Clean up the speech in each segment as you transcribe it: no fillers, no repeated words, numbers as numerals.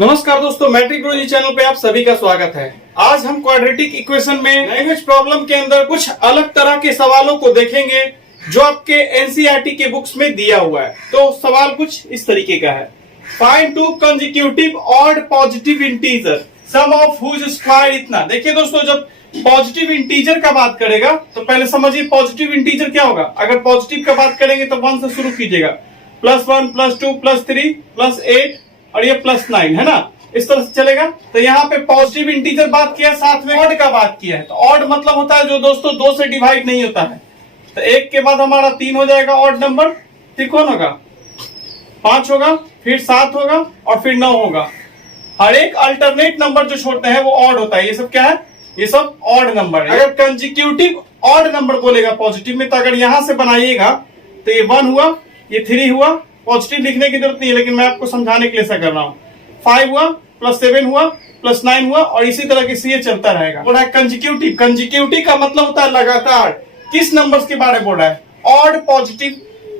नमस्कार दोस्तों, मैट्रिक गुरुजी चैनल पे आप सभी का स्वागत है। आज हम क्वाड्रेटिक इक्वेशन में लैंग्वेज प्रॉब्लम के अंदर कुछ अलग तरह के सवालों को देखेंगे जो आपके एनसीईआरटी के बुक्स में दिया हुआ है। तो सवाल कुछ इस तरीके का है, find two consecutive odd positive integer sum of whose square इतना। देखिए दोस्तों, जब पॉजिटिव इंटीजर का बात करेगा तो पहले समझिए पॉजिटिव इंटीजर क्या होगा। अगर पॉजिटिव का बात करेंगे तो 1 से शुरू कीजिएगा, +1 +2 +3 +8 और ये +9 है ना, इस तरह से चलेगा। तो यहाँ पे पॉजिटिव इंटीजर बात किया, साथ में ऑड का बात किया है। तो ऑड मतलब होता है जो दोस्तों 2 से डिवाइड नहीं होता है। तो 1 के बाद हमारा 3 हो जाएगा ऑड नंबर, फिर कौन होगा 5 होगा, फिर 7 होगा और फिर 9 होगा। हर एक अल्टरनेट नंबर जो छोड़ते हैं वो ऑड होता है। ये सब क्या है, ये सब ऑड नंबर है। अगर कंसेक्यूटिव ऑड नंबर बोलेगा पॉजिटिव में, तो अगर यहां से बनाइएगा तो ये 1 हुआ, ये 3 हुआ। पॉजिटिव लिखने की जरूरत नहीं है, लेकिन मैं आपको समझाने के लिए ऐसा कर रहा हूं। 5 हुआ, +7 हुआ, +9 हुआ और इसी तरह से ये चलता रहेगा। बोला कंसेक्यूटिव, कंसेक्यूटिव का मतलब होता है लगातार। किस नंबर्स के बारे में बोल रहा है, ऑड पॉजिटिव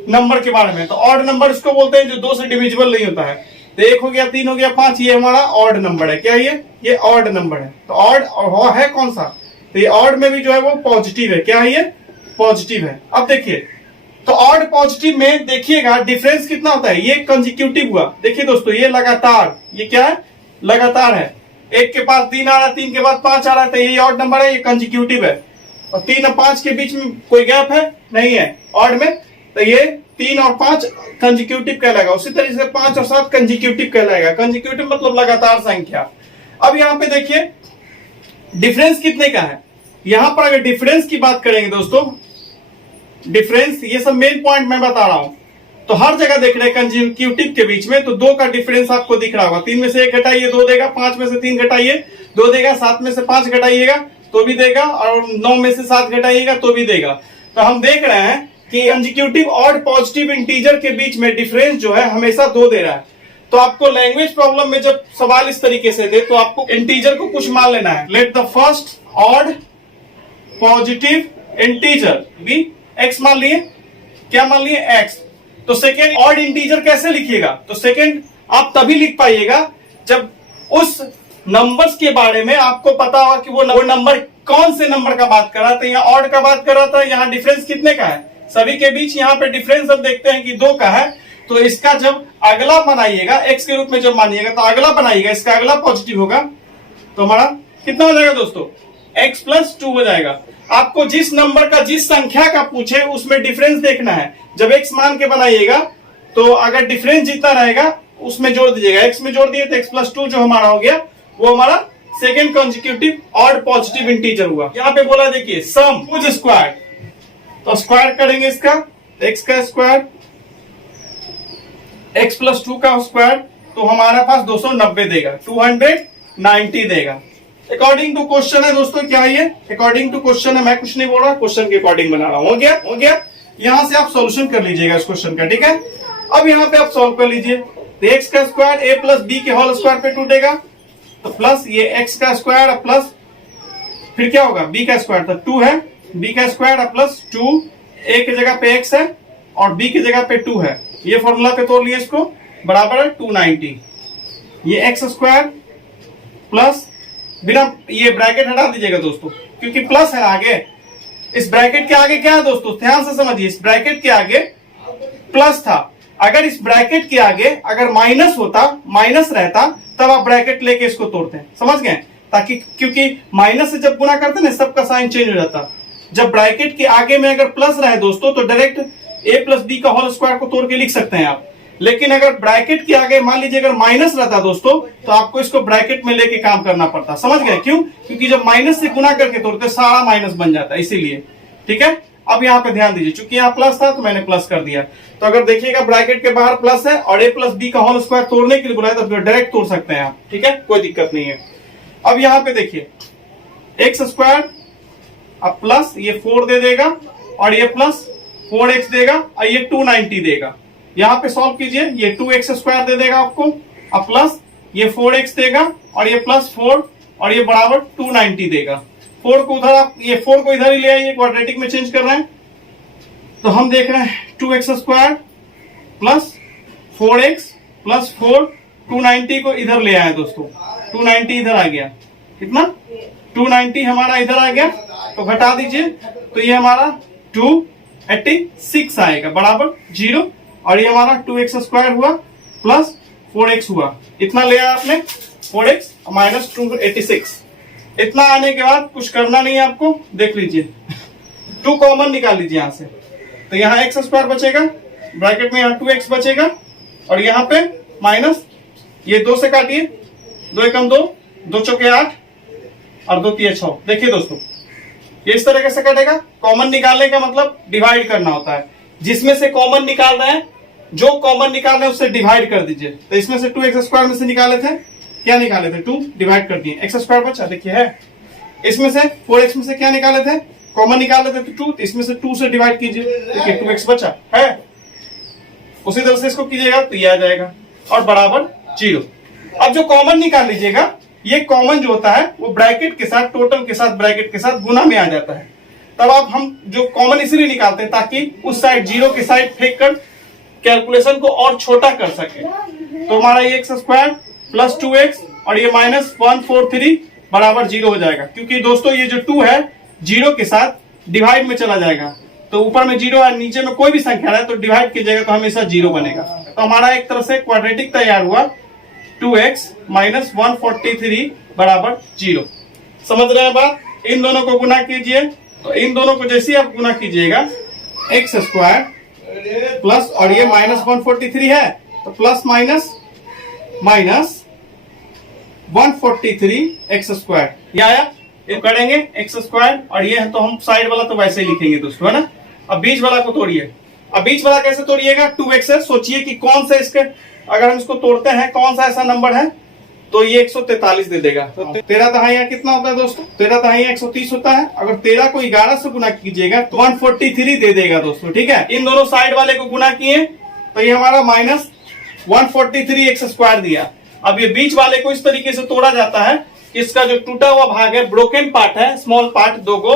नंबर के बारे में। तो ऑड नंबर इसको बोलते हैं जो 2 से डिविजिबल नहीं होता है। तो 1 हो गया, 3 हो गया, 5, ये हमारा ऑड नंबर है। क्या ये ऑड नंबर है। तो ऑड है कौन सा, तो ये ऑड में भी जो है वो पॉजिटिव है। क्या है, ये पॉजिटिव है। अब देखिए, तो ऑड पॉजिटिव में देखिएगा डिफरेंस कितना होता है। ये कंसेक्यूटिव हुआ, देखिए दोस्तों ये लगातार, ये क्या है, लगातार है। 1 के पास 3 आ रहा है, 3 के बाद 5 आ रहा है, तो ये ऑड नंबर है, ये कंसेक्यूटिव है। और 3 और 5 के बीच में कोई गैप है नहीं है ऑड में, तो ये 3 और 5 कंसेक्यूटिव कहलाएगा। उसी तरीके से 5 और 7 कंसेक्यूटिव कहलाएगा। कंसेक्यूटिव मतलब लगातार संख्या। अब यहाँ पे देखिए डिफरेंस कितने का है। यहां पर अगर डिफरेंस की बात करेंगे दोस्तों, डिफरेंस, ये सब मेन पॉइंट मैं बता रहा हूं। तो हर जगह देख रहे हैं कंसेक्यूटिव के बीच में तो 2 का डिफरेंस आपको दिख रहा होगा। 3 में से 1 घटाइए 2 देगा, 5 में से 3 घटाइए 2 देगा, 7 में से 5 घटाइएगा तो भी देगा, और 9 में से 7 घटाइएगा तो भी देगा। तो हम देख रहे हैं कि कंसेक्यूटिव ऑड पॉजिटिव इंटीजर के बीच में डिफरेंस जो है हमेशा 2 दे रहा है। तो आपको लैंग्वेज प्रॉब्लम में जब सवाल इस तरीके से दे तो आपको इंटीजर को कुछ मान लेना है। Let the first odd positive integer be x मान लिए। क्या मान लिए, x। तो सेकेंड ऑड इंटीजर कैसे लिखिएगा, तो सेकेंड आप तभी लिख पाइएगा जब उस नंबर्स के बारे में आपको पता होगा कि वो नंबर कौन से नंबर का बात कर रहा था। यहाँ ऑड का बात कर रहा था, यहाँ डिफरेंस कितने का है, सभी के बीच यहाँ पे डिफरेंस हम देखते हैं कि 2 का है। तो इसका जब अगला बनाइएगा x के रूप में जब मानिएगा तो अगला बनाइएगा, इसका अगला पॉजिटिव होगा तो हमारा कितना हो जाएगा दोस्तों, x + 2 हो जाएगा। आपको जिस नंबर का, जिस संख्या का पूछे उसमें डिफरेंस देखना है। जब x मान के बनाइएगा तो अगर डिफरेंस जितना रहेगा उसमें जोड़ दीजिएगा। x में जोड़ दिए तो x + 2 जो हमारा हो गया वो हमारा second consecutive odd positive integer हुआ। यहाँ पे बोला देखिए सम हुज स्क्वायर, तो स्क्वायर करेंगे इसका, x का स्क्वायर x + 2 का स्क्वायर, तो हमारे पास 290 देगा, 290 देगा। अकॉर्डिंग टू क्वेश्चन है दोस्तों, क्या है ये, अकॉर्डिंग टू क्वेश्चन है, मैं कुछ नहीं बोल रहा, क्वेश्चन के अकॉर्डिंग बना रहा हूं। हो गया। यहां से आप सॉल्यूशन कर लीजिएगा इस क्वेश्चन का, ठीक है। अब यहां पे आप सॉल्व कर लीजिए। तो x का स्क्वायर a + b के होल स्क्वायर पे टूटेगा, तो प्लस ये x का स्क्वायर प्लस फिर क्या होगा b का स्क्वायर, तो 2 है, b का स्क्वायर प्लस 2, a की जगह पे x है और b की जगह पे 2 है। ये फॉर्मूला पे तोड़ लिए इसको, बराबर है 290। ये x स्क्वायर प्लस, बिना ये ब्रैकेट हटा दीजिएगा दोस्तों क्योंकि प्लस है आगे। इस ब्रैकेट के आगे क्या है दोस्तों, ध्यान से समझिए, इस ब्रैकेट के आगे प्लस था। अगर इस ब्रैकेट के आगे अगर माइनस होता, माइनस रहता, तब आप ब्रैकेट लेके इसको तोड़ते हैं, समझ गए, ताकि क्योंकि माइनस से जब गुना करते हैं सबका साइन चेंज हो जाता। जब ब्रैकेट के आगे में अगर प्लस रहे दोस्तों तो डायरेक्ट a + b का होल स्क्वायर को तोड़ के लिख सकते हैं आप। लेकिन अगर ब्रैकेट के आगे मान लीजिए अगर माइनस रहता दोस्तों तो आपको इसको ब्रैकेट में लेके काम करना पड़ता, समझ गए, क्यों, क्योंकि जब माइनस से गुना करके तोड़ते सारा माइनस बन जाता है, इसीलिए, ठीक है। अब यहाँ पे ध्यान दीजिए, चूंकि यहाँ प्लस था तो मैंने प्लस कर दिया। तो अगर देखिएगा ब्रैकेट के बाहर प्लस है और a + b का होल स्क्वायर तोड़ने के लिए बुलाया तो डायरेक्ट तोड़ सकते हैं आप, ठीक है, कोई दिक्कत नहीं है। अब यहाँ पे देखिए x स्क्वायर अब प्लस ये 4 दे देगा और ये प्लस 4x देगा और ये 290 देगा। यहाँ पे सॉल्व कीजिए, ये 2x स्क्वायर दे देगा आपको, अब प्लस ये 4x देगा और ये प्लस 4 और ये बराबर 290 देगा। 4 को उधर आप, ये 4 को इधर ही ले आइए, क्वाड्रेटिक में चेंज कर रहे हैं। तो हम देख रहे हैं 2x square plus 4x plus 4 290 को इधर ले आए दोस्तों, 290 इधर आ गया, कितना 290 हमारा इधर आ गया, तो घटा दीजिए, तो ये हमारा 286 आएगा बराबर 0, और ये हमारा 2x² हुआ प्लस 4x हुआ, इतना ले आया आपने 4x माइनस 286। इतना आने के बाद कुछ करना नहीं है आपको, देख लीजिए 2 कॉमन निकाल लीजिए यहां से, तो यहाँ x² बचेगा, ब्रैकेट में यहाँ 2x बचेगा, और यहाँ पे माइनस ये 2 से काटिए, 2 एकम 2, 2 चौके 8 और 2 तिया 6। देखिए दोस्तों ये इस तरीके से कटेगा। कॉमन निकालने का मतलब डिवाइड करना होता है, जिसमें से कॉमन निकाल रहे हैं, जो कॉमन निकाल रहे हैं उससे डिवाइड कर दीजिए। तो इसमें से 2x² में से निकाले थे, क्या निकाले थे 2, डिवाइड कर दिए, x² बचा, देखिए है। इसमें से 4x में से क्या निकाले थे, कॉमन निकाले थे 2, इसमें से 2 से डिवाइड कीजिए, देखिए 2x बचा है। उसी तरह से इसको कीजिएगा तो ये आ जाएगा, और बराबर 0। अब जो कॉमन निकाल लीजिएगा, ये कॉमन जो होता है वो ब्रैकेट के साथ, टोटल के साथ, ब्रैकेट के साथ गुना में आ जाता है। तब आप हम जो कॉमन इसलिए निकालते हैं ताकि उस साइड 0 की साइड फेंक कर कैलकुलेशन को और छोटा कर सके। तो हमारा ये x² प्लस 2x और ये माइनस 143 बराबर 0 हो जाएगा, क्योंकि दोस्तों ये जो 2 है 0 के साथ डिवाइड में चला जाएगा, तो ऊपर में 0 है, नीचे में कोई भी संख्या है तो डिवाइड कीजिएगा तो हमेशा 0 बनेगा। तो हमारा एक तरह से क्वाड्रेटिक तैयार हुआ, 2x माइनस 143 बराबर 0। समझ रहे हैं बात? इन दोनों को गुना कीजिए, तो इन दोनों को जैसे आप गुना कीजिएगा, x² प्लस और ये माइनस 143 है, तो प्लस माइनस माइनस 143 x², ये आया। ये करेंगे x² और ये है, तो हम साइड वाला तो वैसे ही लिखेंगे दोस्तों, है ना। अब बीच वाला को तोड़िए। अब बीच वाला कैसे तोड़िएगा, 2x है, सोचिए कि कौन सा इसके, अगर हम इसको तोड़ते हैं कौन सा ऐसा नंबर है, तो ये 143 दे देगा। तो 13 दहाइयां कितना होता है दोस्तों, 13 दहाइयां 130 होता है। अगर 13 को 11 से गुना कीजिएगा तो 143 दे देगा दोस्तों, ठीक है। इन दोनों साइड वाले को गुना किए तो ये हमारा माइनस 143 x² दिया। अब ये बीच वाले को इस तरीके से तोड़ा जाता है, इसका जो टूटा हुआ भाग है, ब्रोकन पार्ट है, स्मॉल पार्ट, दो को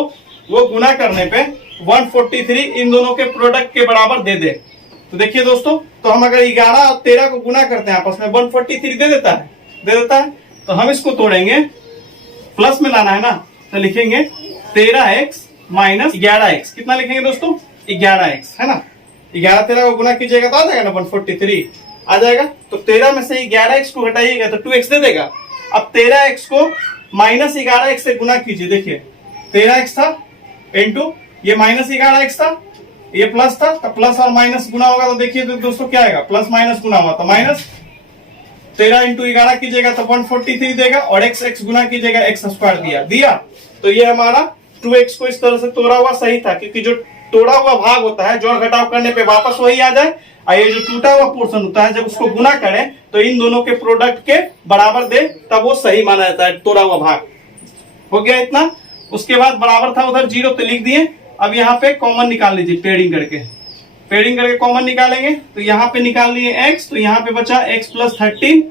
वो गुना करने पे 143 इन दोनों के प्रोडक्ट के बराबर दे दे। तो देखिए दोस्तों, तो हम अगर 11 और 13 को गुना करते हैं आपस में, 143 दे देता है, तो हम इसको तोड़ेंगे, प्लस में लाना है ना, तो लिखेंगे 13x माइनस 11x। कितना लिखेंगे दोस्तों, 11x, है ना। 11 13 को गुना कीजिएगा तो आ जाएगा ना 143 आ जाएगा। तो 13 में से 11x को हटाइएगा तो 2x दे देगा। अब 13x को माइनस 11x से गुना कीजिए, देखिए 13x था इंटू ये माइनस 11x था, ये प्लस था, तो प्लस और माइनस गुना होगा, तो देखिए तो दोस्तों क्या आएगा, प्लस माइनस गुना हुआ तो माइनस 13 इंटू 11 कीजिएगा तो 143 देगा, और x गुना कीजिएगा x² दिया। तो ये हमारा 2x को इस तरह से तोड़ा हुआ सही था, क्योंकि जो तोड़ा हुआ भाग होता है जोड़ घटाव करने पे वापस वही आ जाए, और ये जो टूटा हुआ पोर्शन होता है जब उसको गुना करें तो इन दोनों के प्रोडक्ट के बराबर दे, तब वो सही माना जाता है। तोड़ा हुआ भाग हो गया इतना। उसके बाद बराबर था उधर 0 तो लिख दिए। अब यहाँ पे कॉमन निकाल लीजिए, पेयरिंग करके कॉमन निकालेंगे, तो यहाँ पे निकाल लिए x, तो यहाँ पे बचा x प्लस 13,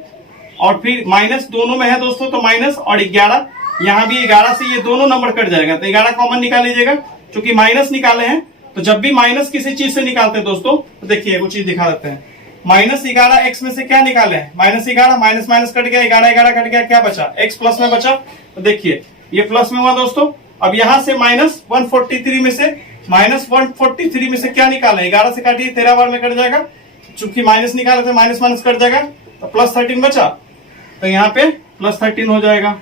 और फिर माइनस दोनों में है दोस्तों तो माइनस, और 11, यहाँ भी 11 से ये दोनों नंबर कट जाएगा, तो 11 कॉमन निकाल लीजिएगा। क्योंकि माइनस निकाले हैं, तो जब भी माइनस किसी चीज से निकालते हैं दोस्तों, तो देखिए वो चीज दिखा देते हैं। माइनस 11 x में से क्या निकाले हैं, माइनस 11, माइनस माइनस कट गया, 11 कट गया, क्या बचा, x प्लस में बचा, तो देखिए ये प्लस में हुआ दोस्तों। अब यहाँ से माइनस 143 में से क्या निकाले, 11 से काटिए, 13 बार में कट जाएगा, चूंकि माइनस निकाले थे माइनस माइनस कट जाएगा, तो प्लस 13 बचा, तो यहाँ पे प्लस 13 हो जाएगा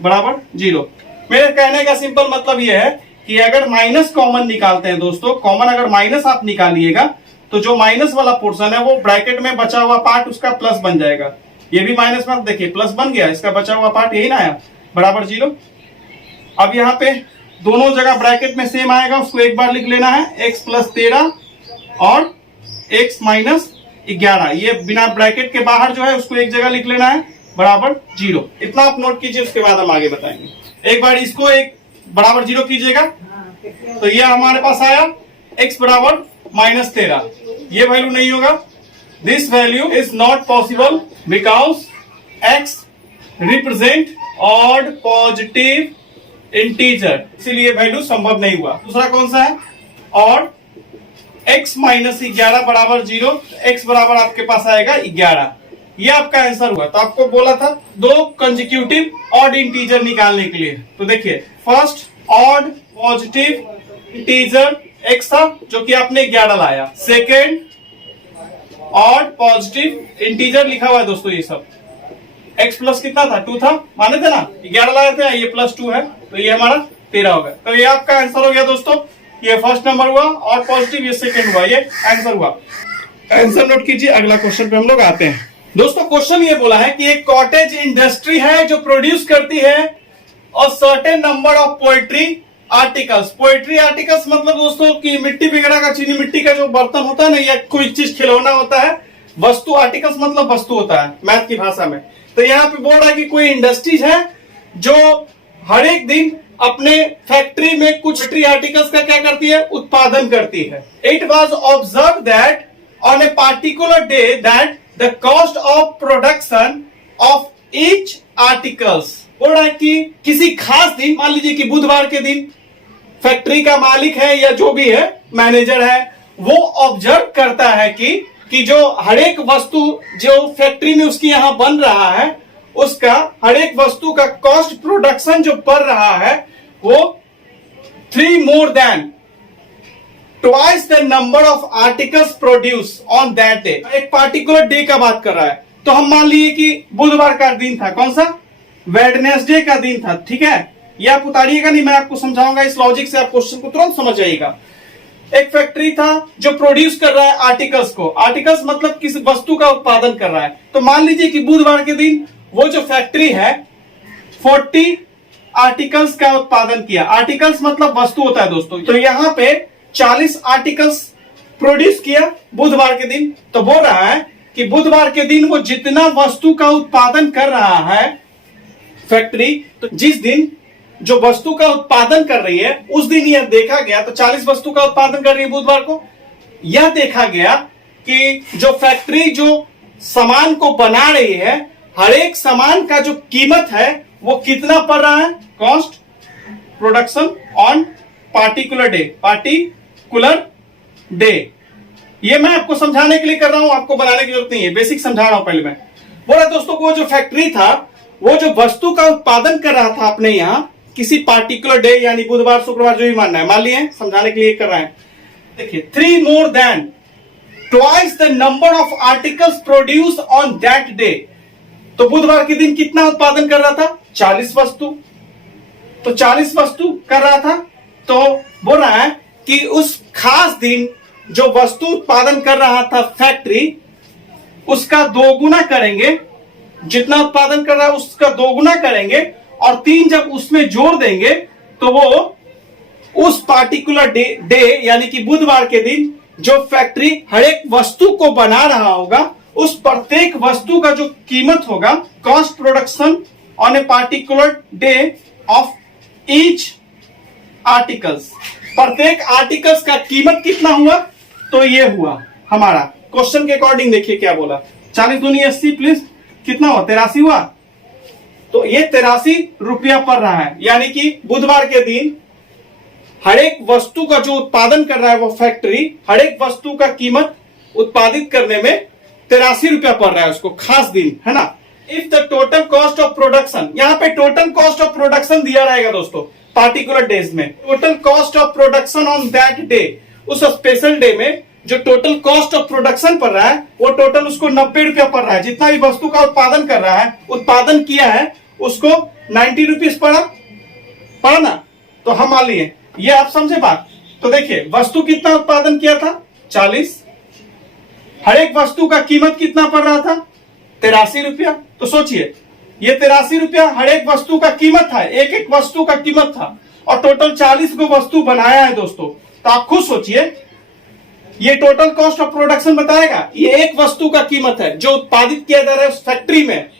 बराबर 0। मेरे कहने का सिंपल मतलब ये है कि अगर माइनस कॉमन निकालते हैं दोस्तों, कॉमन अगर माइनस आप निकालिएगा तो जो माइनस वाला पोर्शन है वो ब्रैकेट में बचा हुआ पार्ट उसका प्लस बन जाएगा। ये भी माइनस में देखिए प्लस बन गया, इसका बचा हुआ पार्ट यही ना आया, बराबर 0। अब यहाँ पे दोनों जगह ब्रैकेट में सेम आएगा, उसको एक बार लिख लेना है, x प्लस 13 और x माइनस 11, ये बिना ब्रैकेट के बाहर जो है उसको एक जगह लिख लेना है, बराबर 0। इतना आप नोट कीजिए, उसके बाद हम आगे बताएंगे। एक बार इसको एक बराबर 0 कीजिएगा, तो ये हमारे पास आया x बराबर माइनस 13, ये वैल्यू नहीं होगा, this value is not possible because x represent odd positive integer, इसीलिए वैल्यू संभव नहीं हुआ। दूसरा कौन सा है, और x माइनस 11 बराबर 0, x बराबर आपके पास आएगा 11, ये आपका आंसर हुआ। तो आपको बोला था दो कंसेक्यूटिव ऑड इंटीजर निकालने के लिए। तो देखिए first odd positive integer x था जो कि आपने 11 लाया। सेकेंड ऑड पॉजिटिव इंटीजर लिखा हुआ है दोस्तों, ये सब x प्लस कितना था 2 था, माने थे ना 11 लाए थे, ये प्लस 2 है तो ये हमारा 13 हो गया। तो ये आपका आंसर हो गया दोस्तों। ये फर्स्ट नंबर हुआ और पॉजिटिव ये सेकंड हुआ, ये आंसर हुआ। आंसर नोट कीजिए। अगला क्वेश्चन पे हम लोग आते हैं दोस्तों। क्वेश्चन ये बोला है कि एक कॉटेज इंडस्ट्री है जो प्रोड्यूस करती है a certain number of poetry articles. Poetry articles मतलब दोस्तों कि मिट्टी वगैरह का, चीनी मिट्टी का जो बर्तन होता है ना, या कोई चीज खिलौना होता है। वस्तु आर्टिकल्स मतलब वस्तु होता है मैथ की भाषा में। तो यहाँ पे बोल रहा है कि कोई इंडस्ट्रीज है जो हर एक दिन अपने फैक्ट्री में कुछ आर्टिकल्स का क्या करती है, उत्पादन करती है। It was observe that on a particular day that the cost of production of each articles. बोल रहा है कि किसी खास दिन, मान लीजिए कि बुधवार के दिन फैक्ट्री का मालिक है या जो भी है मैनेजर है, वो ऑब्जर्व करता है कि जो हर एक वस्तु जो फैक्ट्री में उसकी यहां बन रहा है, उसका हर एक वस्तु का कॉस्ट प्रोडक्शन जो पड़ रहा है वो 3 more than twice the number of articles produced on that day। एक पार्टिकुलर डे का बात कर रहा है। तो हम मान लिए कि बुधवार का दिन था, कौन सा, वेडनेसडे का दिन था, ठीक है। ये आप उतारिएगा नहीं, मैं आपको समझाऊंगा इस लॉजिक से, आप क्वेश्चन को तुरंत समझ जाइएगा। एक फैक्ट्री था जो प्रोड्यूस कर रहा है आर्टिकल्स को। आर्टिकल्स मतलब किसी वस्तु का उत्पादन कर रहा है। तो मान लीजिए कि बुधवार के दिन वो जो फैक्ट्री है 40 आर्टिकल्स का उत्पादन किया। आर्टिकल्स मतलब वस्तु होता है दोस्तों। तो यहां पे 40 आर्टिकल्स प्रोड्यूस किया बुधवार के दिन। तो बोल रहा है कि बुधवार के दिन वो जितना वस्तु का उत्पादन कर रहा है फैक्ट्री, तो जिस दिन जो वस्तु का उत्पादन कर रही है उस दिन यह देखा गया, तो 40 वस्तु का उत्पादन कर रही है बुधवार को, यह देखा गया कि जो फैक्ट्री जो सामान को बना रही है, हर एक सामान का जो कीमत है वो कितना पड़ रहा है, cost production on particular day. Particular day ये मैं आपको समझाने के लिए कर रहा हूं, आपको बनाने की जरूरत नहीं है, बेसिक समझा रहा हूं। पहले मैं बोला दोस्तों को, वो जो फैक्ट्री था वो जो वस्तु का उत्पादन कर रहा था अपने यहां किसी पार्टिकुलर डे, यानी बुधवार शुक्रवार जो भी मानना है, मान लिए समझाने के लिए कर रहे हैं। देखिए 3 more than twice the number of articles produced on that day। तो बुधवार के दिन कितना उत्पादन कर रहा था, 40 वस्तु। तो 40 वस्तु कर रहा था। तो बोल रहा है कि उस खास दिन जो वस्तु उत्पादन कर रहा था फैक्ट्री, उसका 2 गुना करेंगे, जितना उत्पादन कर रहा है उसका 2 गुना करेंगे, और 3 जब उसमें जोड़ देंगे तो वो उस पार्टिकुलर डे यानी कि बुधवार के दिन जो फैक्ट्री हर एक वस्तु को बना रहा होगा, उस प्रत्येक वस्तु का जो कीमत होगा, cost production on a particular day of each articles, प्रत्येक आर्टिकल्स का कीमत कितना हुआ, तो ये हुआ हमारा क्वेश्चन के अकॉर्डिंग। देखिए क्या बोला, 40 दूनी 80 प्लस कितना हुआ, 83 हुआ। तो ये 83 रुपया पड़ रहा है, यानी कि बुधवार के दिन हर एक वस्तु का जो उत्पादन कर रहा है वो फैक्ट्री, हर एक वस्तु का कीमत उत्पादित करने में 83 रुपया पड़ रहा है उसको, खास दिन है ना। If the total cost of production, यहां पे टोटल कॉस्ट ऑफ प्रोडक्शन दिया रहेगा दोस्तों पार्टिकुलर डेज में। Total cost of production on that day, उस स्पेशल डे में जो टोटल कॉस्ट ऑफ प्रोडक्शन पड़ रहा है वो टोटल उसको 90 रुपया पड़ रहा है। जितना भी वस्तु का उत्पादन कर रहा है, उत्पादन किया है, उसको 90 रुपीज पड़ा ना। तो हम मान लिए, ये आप समझे बात। तो देखिए वस्तु कितना उत्पादन किया था, 40, हर एक वस्तु का कीमत कितना पड़ रहा था, 83 रुपया। तो सोचिए ये 83 रुपया हर एक वस्तु का कीमत था, एक एक वस्तु का कीमत था, और टोटल 40 को वस्तु बनाया है दोस्तों। तो आप खुद सोचिए, ये टोटल कॉस्ट ऑफ प्रोडक्शन बताएगा, ये एक वस्तु का कीमत है जो उत्पादित किया जा रहा है उस फैक्ट्री में,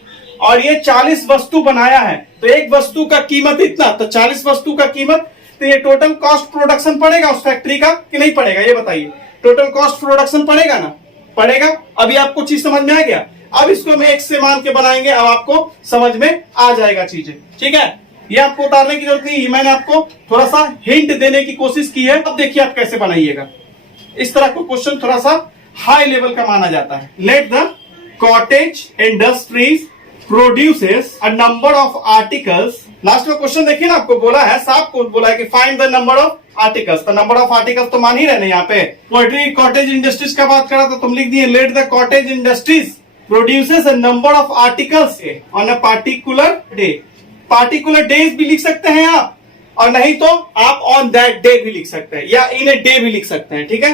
और ये 40 वस्तु बनाया है, तो एक वस्तु का कीमत इतना, तो 40 वस्तु का कीमत, तो ये टोटल कॉस्ट प्रोडक्शन पड़ेगा उस फैक्ट्री का कि नहीं पड़ेगा, ये बताइए। टोटल कॉस्ट प्रोडक्शन पड़ेगा ना, पड़ेगा। अभी आपको चीज समझ में आ गया। अब इसको हम एक से मान के बनाएंगे, अब आपको समझ में आ जाएगा चीजें, ठीक है। ये आपको उतारने की जरूरत नहीं, मैंने आपको थोड़ा सा हिंट देने की कोशिश की है। अब देखिए आप कैसे बनाइएगा। इस तरह का क्वेश्चन थोड़ा सा हाई लेवल का माना जाता है। Let the cottage industries produces a number of articles. Last में क्वेश्चन देखिए ना, आपको बोला है, साफ को बोला है कि find the number of articles. तो नंबर ऑफ आर्टिकल्स तो मान ही रहे यहाँ पे। पोएट्री कॉटेज इंडस्ट्रीज का बात करा तो तुम लिख दिए let the cottage industries produces a number of articles on a particular day. Particular days भी लिख सकते हैं आप, और नहीं तो आप ऑन दैट डे भी लिख सकते हैं, या इन ए डे भी लिख सकते हैं। ठीक है,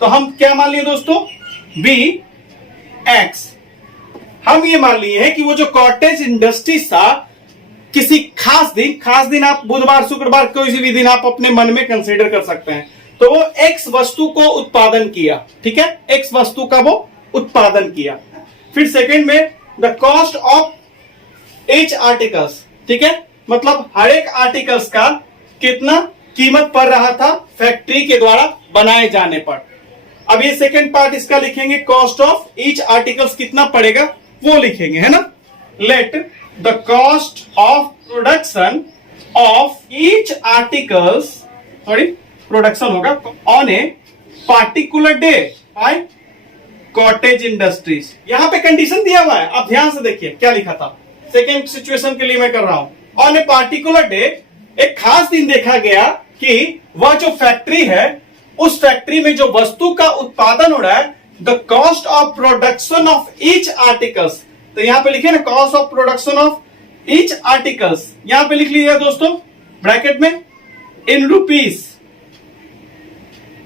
तो हम क्या मान लिए दोस्तों, बी एक्स। हम ये मान लिए हैं कि वो जो कॉटेज इंडस्ट्रीज था, किसी खास दिन आप बुधवार शुक्रवार कोई भी दिन आप अपने मन में कंसीडर कर सकते हैं, तो वो एक्स वस्तु को उत्पादन किया। ठीक है, एक्स वस्तु का वो उत्पादन किया। फिर सेकंड में the cost of each articles. ठीक है, मतलब हर एक आर्टिकल्स का कितना कीमत पड़ रहा था फैक्ट्री के द्वारा बनाए जाने पर। अब ये सेकंड पार्ट इसका लिखेंगे, कॉस्ट ऑफ ईच आर्टिकल्स कितना पड़ेगा वो लिखेंगे, है ना। Let the cost of production of each articles, sorry production होगा on a particular day by cottage industries. यहां पे कंडीशन दिया हुआ है, आप ध्यान से देखिए क्या लिखा था। सेकेंड सिचुएशन के लिए मैं कर रहा हूं, ऑन ए पार्टिकुलर डे, एक खास दिन देखा गया कि वह जो फैक्ट्री है, उस फैक्ट्री में जो वस्तु का उत्पादन हो रहा है, the cost of production of each articles. तो यहां पे लिखे ना, cost of production of each articles, यहां पे लिख लीजिएगा दोस्तों ब्रैकेट में इन रुपीस,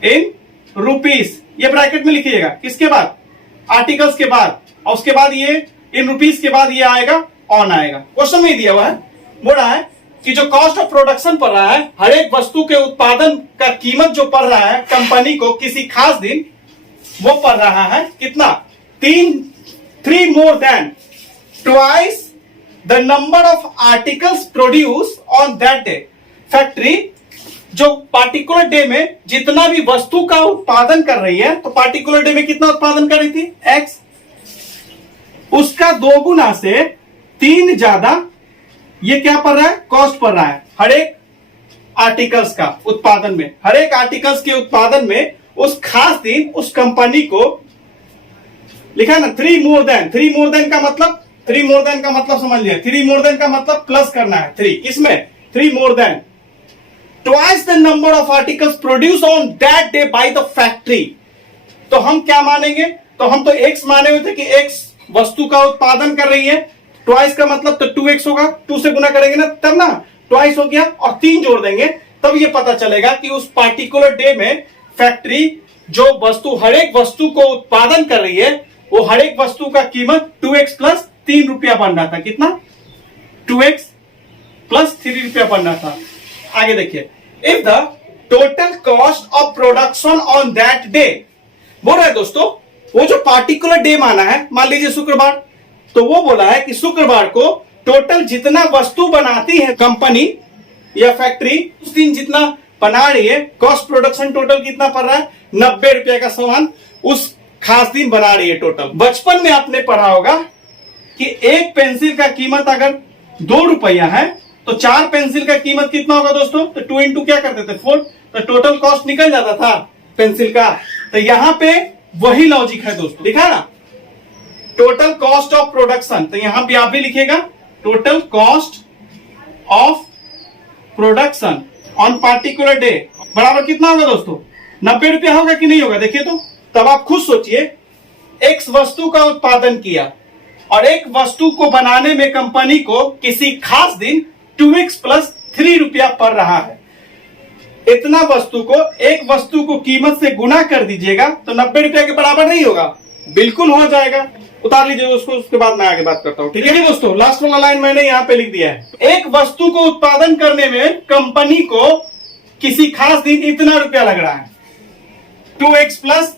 इन रुपीस, ये ब्रैकेट में लिखिएगा। किसके बाद, आर्टिकल्स के बाद, और उसके बाद ये इन रुपीस के बाद ये आएगा, ऑन आएगा। क्वेश्चन में दिया हुआ है, बोल रहा है कि जो कॉस्ट ऑफ प्रोडक्शन पड़ रहा है, हर एक वस्तु के उत्पादन का कीमत जो पड़ रहा है कंपनी को किसी खास दिन, वो पड़ रहा है कितना, 3 more than twice the number of articles produce on that day. Factory जो पार्टिकुलर डे में जितना भी वस्तु का उत्पादन कर रही है, तो पार्टिकुलर डे में कितना उत्पादन कर रही थी, एक्स, उसका 2 गुना से 3 ज्यादा ये क्या पड़ रहा है, कॉस्ट पड़ रहा है हर एक आर्टिकल्स का उत्पादन में। हर एक आर्टिकल्स के उत्पादन में उस खास दिन उस कंपनी को लिखा ना 3 मोर देन का मतलब, 3 मोर देन का मतलब समझ लिया, 3 मोर देन का मतलब प्लस करना है 3, इसमें 3 more than twice the number of articles produce on that day by the factory. तो हम क्या मानेंगे, तो हम तो एक्स माने हुए थे कि एक्स वस्तु का उत्पादन कर रही है, ट्वाइस का मतलब तो 2x होगा, 2 से गुना करेंगे ना तब ना, ट्वाइस हो गया, और 3 जोड़ देंगे, तब ये पता चलेगा कि उस पार्टिकुलर डे में फैक्ट्री जो वस्तु, हर एक वस्तु को उत्पादन कर रही है, वो हर एक वस्तु का कीमत 2x प्लस 3 रुपया बन रहा था। कितना, 2x प्लस 3 रुपया बन रहा था। आगे देखिए, if the total cost of production on that day, बोल रहा है दोस्तों, वो जो पार्टिकुलर डे माना है, मान लीजिए शुक्रवार, तो वो बोला है कि शुक्रवार को टोटल जितना वस्तु बनाती है कंपनी या फैक्ट्री, उस दिन जितना बना रही है, कॉस्ट प्रोडक्शन टोटल कितना पड़ रहा है, 90 रुपए का सामान उस खास दिन बना रही है टोटल। बचपन में आपने पढ़ा होगा कि एक पेंसिल का कीमत अगर 2 रुपया है, तो 4 पेंसिल का कीमत कितना होगा दोस्तों, तो 2 इंटू क्या करते थे 4, तो टोटल कॉस्ट निकल जाता था पेंसिल का। तो यहां पे वही लॉजिक है दोस्तों, लिखा ना, टोटल कॉस्ट ऑफ प्रोडक्शन, तो यहां भी आप भी लिखेगा total cost of production on particular day बराबर कितना होगा दोस्तों, 90 रुपया होगा कि नहीं होगा, देखिए तो। तब आप खुद सोचिए, एक वस्तु का उत्पादन किया और एक वस्तु को बनाने में कंपनी को किसी खास दिन 2x प्लस 3 रुपया पड़ रहा है। इतना वस्तु को, एक वस्तु को कीमत से गुना कर दीजिएगा तो 90 रुपया के बराबर नहीं होगा, बिल्कुल हो जाएगा। उतार लीजिए उसको, उसके बाद मैं आगे बात करता हूं, ठीक है दोस्तों। लास्ट वाला लाइन मैंने यहाँ पे लिख दिया है, एक वस्तु को उत्पादन करने में कंपनी को किसी खास दिन इतना रुपया लग रहा है, 2x प्लस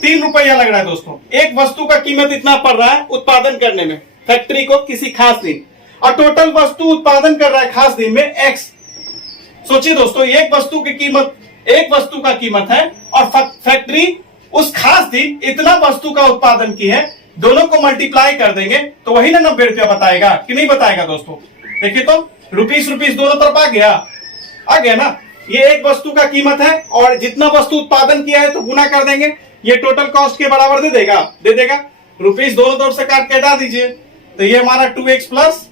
3 रुपया लग रहा है दोस्तों। एक वस्तु का कीमत इतना पड़ रहा है उत्पादन करने में फैक्ट्री को किसी खास दिन, और टोटल वस्तु उत्पादन कर रहा है खास दिन में x। सोचिए दोस्तों, एक वस्तु की कीमत, एक वस्तु का कीमत है और फैक्ट्री उस खास दिन इतना वस्तु का उत्पादन की है, दोनों को मल्टीप्लाई कर देंगे तो वही ना 90 रुपया बताएगा कि नहीं बताएगा दोस्तों। देखिए तो रुपीस दोनों तरफ आ गया ना। ये एक वस्तु का कीमत है और जितना वस्तु उत्पादन किया है तो गुना कर देंगे, ये टोटल कॉस्ट के बराबर दे देगा। रुपीस दोनों तरफ से काट के हटा दीजिए, तो ये हमारा 2x प्लस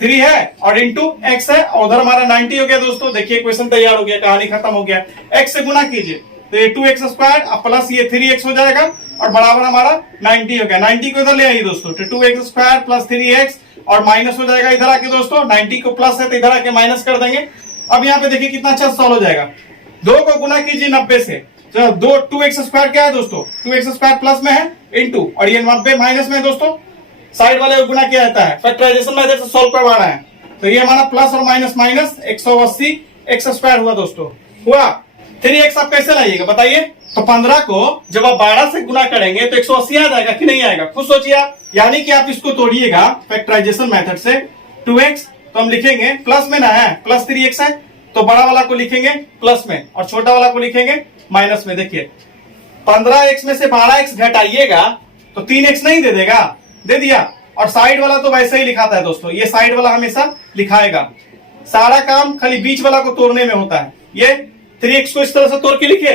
3 है और इंटू x है, और उधर हमारा 90 हो गया दोस्तों। देखिए इक्वेशन तैयार हो गया, कहानी खत्म हो गया। x से गुना कीजिए तो ये 2x स्क्वायर अब प्लस ये 3x हो जाएगा और बराबर हमारा 90 हो गया। 90 को इधर ले आइए दोस्तों, तो 2x स्क्वायर प्लस 3x और माइनस हो जाएगा इधर आके दोस्तों। 90 को प्लस है तो इधर आके माइनस कर देंगे। अब यहाँ पे देखिए कितना अच्छा सॉल्व हो जाएगा। 2 को गुना कीजिए 90 से, तो 2x स्क्वायर क्या है दोस्तों, 2x स्क्वायर प्लस में है इंटू, और ये 90 माइनस में है दोस्तों। साइड वाले को गुना किया जाता है, फैक्टराइजेशन मेथड से सॉल्व करवाना है। तो ये हमारा प्लस और माइनस माइनस 180 x स्क्वायर हुआ दोस्तों। हुआ 3x आप कैसे लाइएगा बताइए। तो 15 को जब आप 12 से गुना करेंगे तो 180 आ जाएगा कि नहीं आएगा, खुद सोचिए आप। यानी कि आप इसको तोड़िएगा फैक्टराइजेशन मेथड से। 2x तो हम लिखेंगे प्लस में ना है, प्लस 3x है, तो बड़ा वाला को लिखेंगे प्लस में और छोटा वाला को लिखेंगे माइनस में। देखिए 15x में से 12x घटाइएगा तो 3x नहीं दे देगा, दे दिया। और साइड वाला तो वैसे ही लिखाता है दोस्तों, ये साइड वाला हमेशा लिखाएगा। सारा काम खाली बीच वाला को तोड़ने में होता है। ये 3x को इस तरह से तोड़ के लिखिए,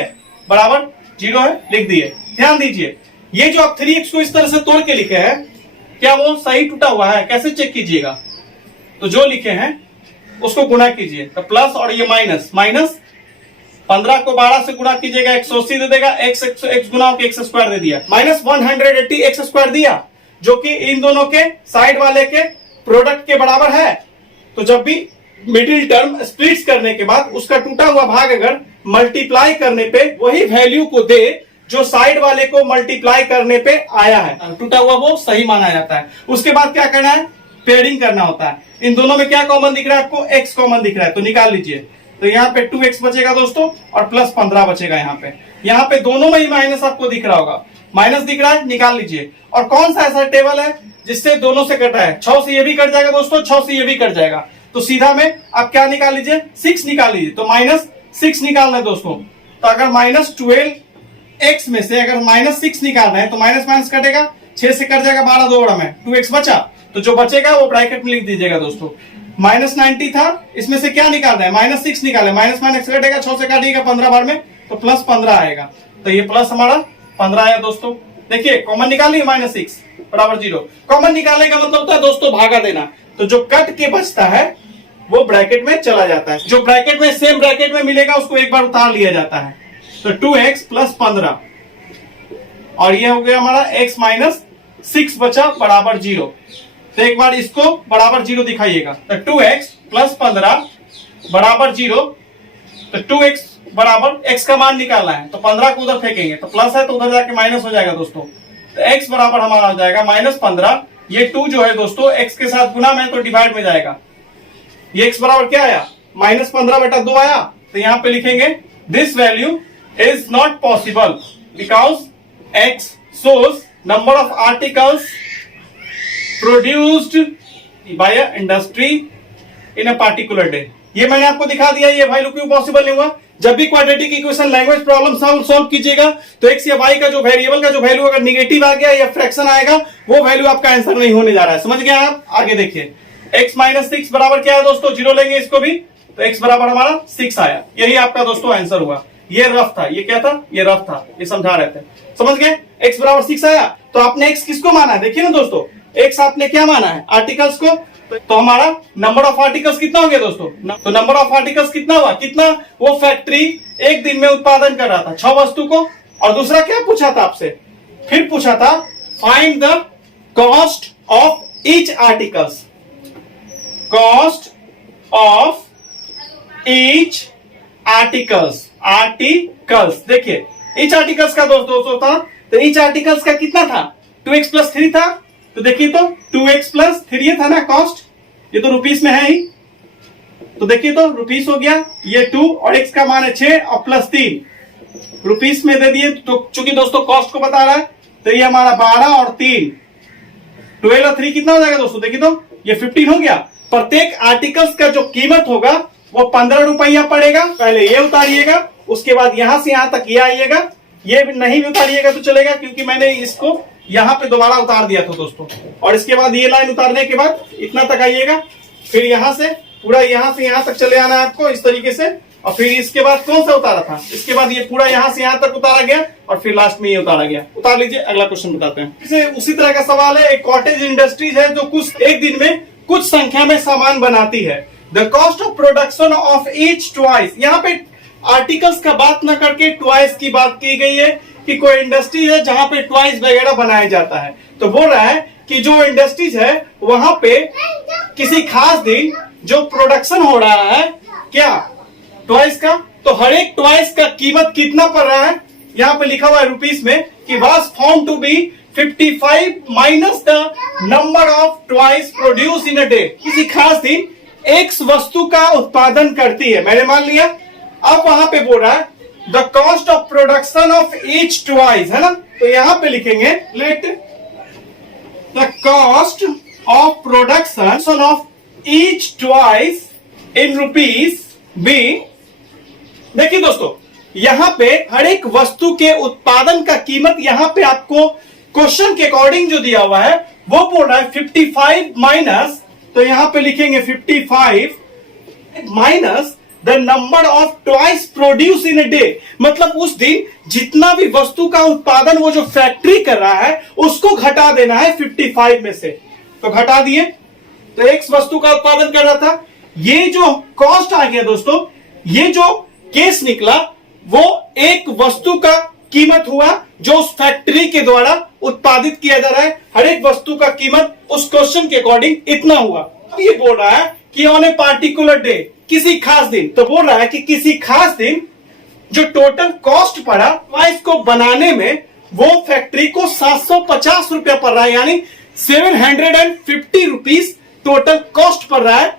बराबर 0 है, लिख दिए। ध्यान दीजिए, ये जो आप 3x को इस तरह से तोड़ के लिखे हैं, क्या वो सही टूटा हुआ है, कैसे चेक कीजिएगा। तो जो लिखे हैं उसको गुना कीजिए, तो प्लस और ये माइनस, माइनस 15 को 12 से गुणा कीजिएगा 180 दे देगा, x गुना होकर x स्क्वायर दे दिया, माइनस 180 x स्क्वायर दिया, जो कि इन दोनों के साइड वाले के प्रोडक्ट के बराबर है। तो जब भी मिडिल टर्म स्प्लिट्स करने के बाद उसका टूटा हुआ भाग अगर मल्टीप्लाई करने पे वही वैल्यू को दे जो साइड वाले को मल्टीप्लाई करने पे आया है, टूटा हुआ वो सही माना जाता है। उसके बाद क्या करना है, पेयरिंग करना होता है। इन दोनों में क्या कॉमन दिख रहा है आपको, x कॉमन दिख रहा है, तो निकाल लीजिए। तो यहाँ पे 2x बचेगा दोस्तों और प्लस 15 बचेगा। यहाँ पे दोनों में ही माइनस आपको दिख रहा होगा, माइनस दिख रहा है, निकाल लीजिए। और कौन सा ऐसा टेबल है जिससे दोनों से कटा है, 6 से ये भी कट जाएगा दोस्तों, 6 से ये भी कट जाएगा, तो सीधा में आप क्या निकाल लीजिए, 6 निकाल लीजिए। तो माइनस 6 निकालना है दोस्तों। तो अगर माइनस 12x में से अगर माइनस 6 निकालना है तो माइनस माइनस कटेगा, 6 से कट जाएगा 12 2 में 2x बचा, तो जो बचेगा वो ब्रैकेट में लिख दीजिएगा दोस्तों। माइनस 90 था, इसमें से क्या निकालना है, माइनस 6 निकाले, माइनस माइनस कटेगा, 6 से काटिएगा 15 बार में, तो प्लस 15 आएगा। तो ये प्लस हमारा 15 आया दोस्तों। देखिए कॉमन निकालिए, माइनस 6 बराबर 0। कॉमन निकालने का मतलब होता है दोस्तों भागा देना। तो जो कट के बचता है वो ब्रैकेट में चला जाता है, जो ब्रैकेट में सेम ब्रैकेट में मिलेगा उसको एक बार उतार लिया जाता है। तो 2x प्लस 15 और ये हो गया हमारा x माइनस 6 बचा बराबर 0। तो एक बार इसको बराबर 0 दिखाइएगा, तो 2x प्लस 15 बराबर 0। तो 2x बराबर x का मान निकालना है, तो 15 को उधर फेंकेंगे, तो प्लस है तो उधर जाके माइनस हो जाएगा दोस्तों। तो x बराबर हमारा हो जाएगा माइनस 15। ये 2 जो है दोस्तों x के साथ गुना में तो डिवाइड में जाएगा। ये x बराबर क्या आया, माइनस 15 बटा 2 आया। तो यहाँ पे लिखेंगे this value is not possible because x shows number of articles produced by a industry in a particular day। ये मैंने आपको दिखा दिया ये वैल्यू क्यों पॉसिबल नहीं हुआ। जब भी quadratic equation language problem solve कीजिएगा तो x या y का जो वेरिएबल का जो वैल्यू अगर निगेटिव आ गया या फ्रैक्शन आएगा वो वैल्यू आपका आंसर नहीं होने जा रहा है। समझ गए आप। आगे देखिए x माइनस 6 बराबर क्या है दोस्तों, 0 लेंगे इसको भी, तो x बराबर हमारा 6 आया। यही आपका दोस्तों आंसर हुआ। ये रफ था, ये क्या था, ये रफ था, ये समझा रहे थे। समझ गए। x बराबर 6 आया। तो आपने x किसको माना है, देखिए ना दोस्तों, x आपने क्या माना है, आर्टिकल्स को। तो हमारा नंबर ऑफ आर्टिकल्स कितना हो गया दोस्तों, तो नंबर ऑफ आर्टिकल्स कितना हुआ, कितना वो फैक्ट्री एक दिन में उत्पादन कर रहा था 6 वस्तु को। और दूसरा क्या पूछा था आपसे, फिर पूछा था find the cost of each articles, cost of each articles, articles. देखिए ईच आर्टिकल्स का दोस्तों था, तो ईच आर्टिकल्स का कितना था, 2x प्लस 3 था। तो देखिए तो 2x प्लस 3 था ना कॉस्ट, ये तो रुपीस में है ही, तो देखिए तो रुपीस हो गया, ये 2 और x का मान है 6 और प्लस 3 रुपीस में दे दिए। तो चूंकि दोस्तों कॉस्ट को बता रहा है तो ये हमारा 12 और 3 12 और 3 कितना हो जाएगा दोस्तों, देखिए तो ये 15 हो गया। प्रत्येक आर्टिकल्स का जो कीमत होगा वो 15 रुपया पड़ेगा। पहले ये उतारिएगा, उसके बाद यहां से यहां तक ये आइएगा, ये नहीं भी उतारिएगा तो चलेगा क्योंकि मैंने इसको यहां पे दोबारा उतार दिया था दोस्तों। और इसके बाद ये लाइन उतारने के बाद इतना तक आइएगा, फिर यहां से पूरा यहां से यहां तक चले आना है आपको इस तरीके से, और फिर इसके बाद कौन सा उतारा था, इसके बाद ये पूरा यहां से यहां तक उतारा गया और फिर लास्ट में ये उतारा गया। उतार लीजिए, अगला क्वेश्चन बताते हैं। इसे उसी तरह का सवाल है, एक कॉटेज इंडस्ट्रीज है जो कुछ एक दिन में कुछ संख्या में सामान बनाती है। The cost of production of each twice, यहाँ पे आर्टिकल्स का बात ना करके ट्वाइस की बात की गई है कि कोई इंडस्ट्री है जहां पे ट्वाइस वगैरह बनाया जाता है। तो बोल रहा है कि जो इंडस्ट्रीज है वहां पे किसी खास दिन जो प्रोडक्शन हो रहा है क्या ट्वाइस का, तो हर एक ट्वाइस का कीमत कितना पड़ रहा है, यहाँ पे लिखा हुआ है रुपीस में कि was found to be 55 minus the number of twice produce in a day. किसी खास दिन एक वस्तु का उत्पादन करती है, मैंने मान लिया। अब वहां पे बोल रहा है the cost of production of each twice, है ना, तो यहां पे लिखेंगे let the cost of production of each twice in rupees be. देखिए दोस्तों, यहां पे हर एक वस्तु के उत्पादन का कीमत यहां पे आपको क्वेश्चन के अकॉर्डिंग जो दिया हुआ है वो बोल रहा है 55 माइनस, तो यहां पे लिखेंगे 55 minus the number of twice produce in a day, मतलब उस दिन जितना भी वस्तु का उत्पादन वो जो फैक्ट्री कर रहा है उसको घटा देना है 55 में से। तो घटा दिए, तो एक वस्तु का उत्पादन कर रहा था, ये जो कॉस्ट आ गया दोस्तों, ये जो केस निकला वो एक वस्तु का कीमत हुआ जो उस फैक्ट्री के द्वारा उत्पादित किया जा रहा है। हर एक वस्तु का कीमत उस क्वेश्चन के अकॉर्डिंग इतना हुआ। अब ये बोल रहा है कि ऑन ए पार्टिकुलर डे, किसी खास दिन, तो बोल रहा है कि किसी खास दिन जो टोटल कॉस्ट पड़ा ट्वाइस को बनाने में वो फैक्ट्री को 750 रुपया पड़ रहा है, यानी 750 रुपीज टोटल कॉस्ट पड़ रहा है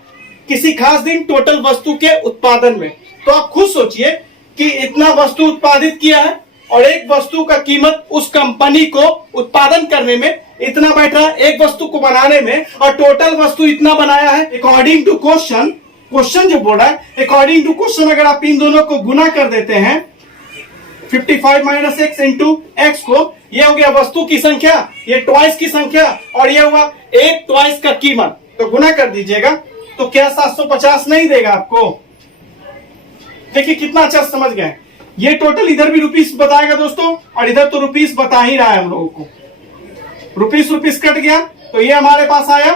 किसी खास दिन टोटल वस्तु के उत्पादन में। तो आप खुद सोचिए कि इतना वस्तु उत्पादित किया है और एक वस्तु का कीमत उस कंपनी को उत्पादन करने में इतना बैठ रहा है, एक वस्तु को बनाने में, और टोटल वस्तु इतना बनाया है। अकॉर्डिंग टू क्वेश्चन, क्वेश्चन जो बोल रहा है अकॉर्डिंग टू क्वेश्चन, अगर आप इन दोनों को गुना कर देते हैं 55 माइनस एक्स इंटू एक्स को, ये हो गया वस्तु की संख्या, ये ट्वाइस की संख्या, और ये हुआ एक ट्वाइस का कीमत, तो गुना कर दीजिएगा। तो क्या 750 नहीं देगा आपको? देखिए कितना अच्छा समझ गए। ये टोटल इधर भी रुपीस बताएगा दोस्तों, और इधर तो रुपीस बता ही रहा है हम लोगों को। रुपीस रुपीस कट गया, तो ये हमारे पास आया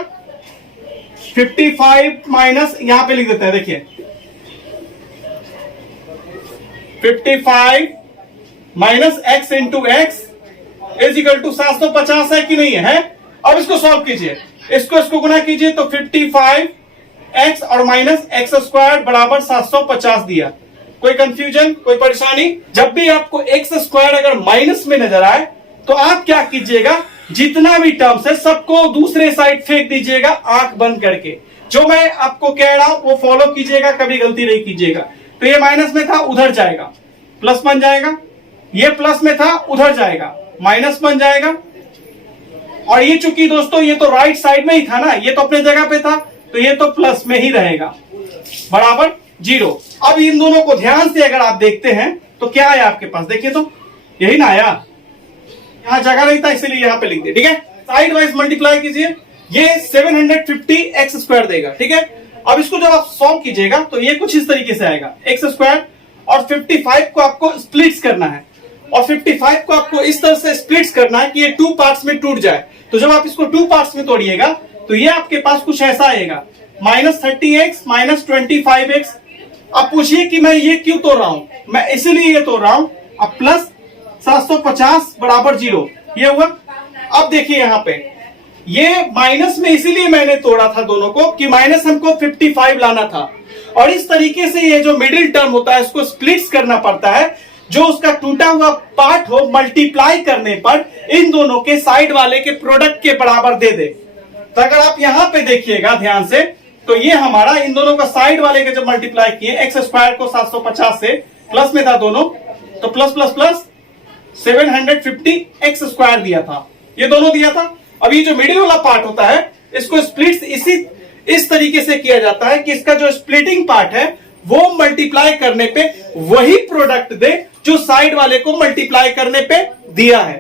55 माइनस, यहां पे लिख देते हैं, देखिए 55 minus x into x is equal to 750 है कि नहीं है? अब इसको सॉल्व कीजिए, इसको गुना कीजिए, तो 55 एक्स और माइनस एक्स स्क्वायर बराबर 750 दिया। कोई कंफ्यूजन, कोई परेशानी? जब भी आपको एक्स स्क्वायर अगर माइनस में नजर आए तो आप क्या कीजिएगा, जितना भी टर्म्स है सबको दूसरे साइड फेंक दीजिएगा आंख बंद करके। जो मैं आपको कह रहा हूं वो फॉलो कीजिएगा, कभी गलती नहीं कीजिएगा। तो ये माइनस में था, उधर जाएगा, प्लस बन जाएगा, ये प्लस में था, उधर जाएगा, माइनस बन जाएगा। और ये चूंकि दोस्तों ये तो राइट साइड में ही था ना, ये तो अपने जगह पे था, तो ये तो प्लस में ही रहेगा, बराबर 0। अब इन दोनों को ध्यान से अगर आप देखते हैं तो क्या आया आपके पास, देखिए तो यही ना आया, यहां जगह नहीं था इसलिए यहां पे लिख दिया, ठीक है। साइड वाइज मल्टीप्लाई कीजिए, ये 750 एक्स स्क्वायर देगा, ठीक है। अब इसको जब आप सॉल्व कीजिएगा तो ये कुछ इस तरीके से आएगा, एक्स स्क्वायर और 55 को आपको स्प्लिट्स करना है, और 55 को आपको इस तरह से स्प्लिट्स करना है कि ये 2 पार्ट्स में टूट जाए। तो जब आप इसको 2 पार्ट्स में तोड़िएगा तो ये आपके पास कुछ ऐसा आएगा, -30x माइनस 25x। अब पूछिए कि मैं ये क्यों तोड़ रहा हूं, मैं इसलिए ये तोड़ रहा हूं। अब प्लस 750 बराबर 0, ये हुआ। अब देखिए यहां पे ये माइनस में इसीलिए मैंने तोड़ा था दोनों को कि माइनस हमको 55 लाना था, और इस तरीके से ये जो मिडिल टर्म होता है इसको स्प्लिट्स करना पड़ता है, जो उसका टूटा हुआ पार्ट हो मल्टीप्लाई करने पर इन दोनों के साइड वाले के प्रोडक्ट के बराबर दे दे। तो अगर आप यहां पे देखिएगा ध्यान से, तो ये हमारा इन दोनों का साइड वाले के जब मल्टीप्लाई किए, एक्स स्क्वायर को 750 से, प्लस में था दोनों, तो plus plus plus 750 x square दिया था, ये दोनों दिया था। अब ये जो मिडिल वाला पार्ट होता है इसको स्प्लिट्स इस तरीके से किया जाता है कि इसका जो स्प्लिटिंग पार्ट है वो मल्टीप्लाई करने पे वही प्रोडक्ट दे जो साइड वाले को मल्टीप्लाई करने पे दिया है।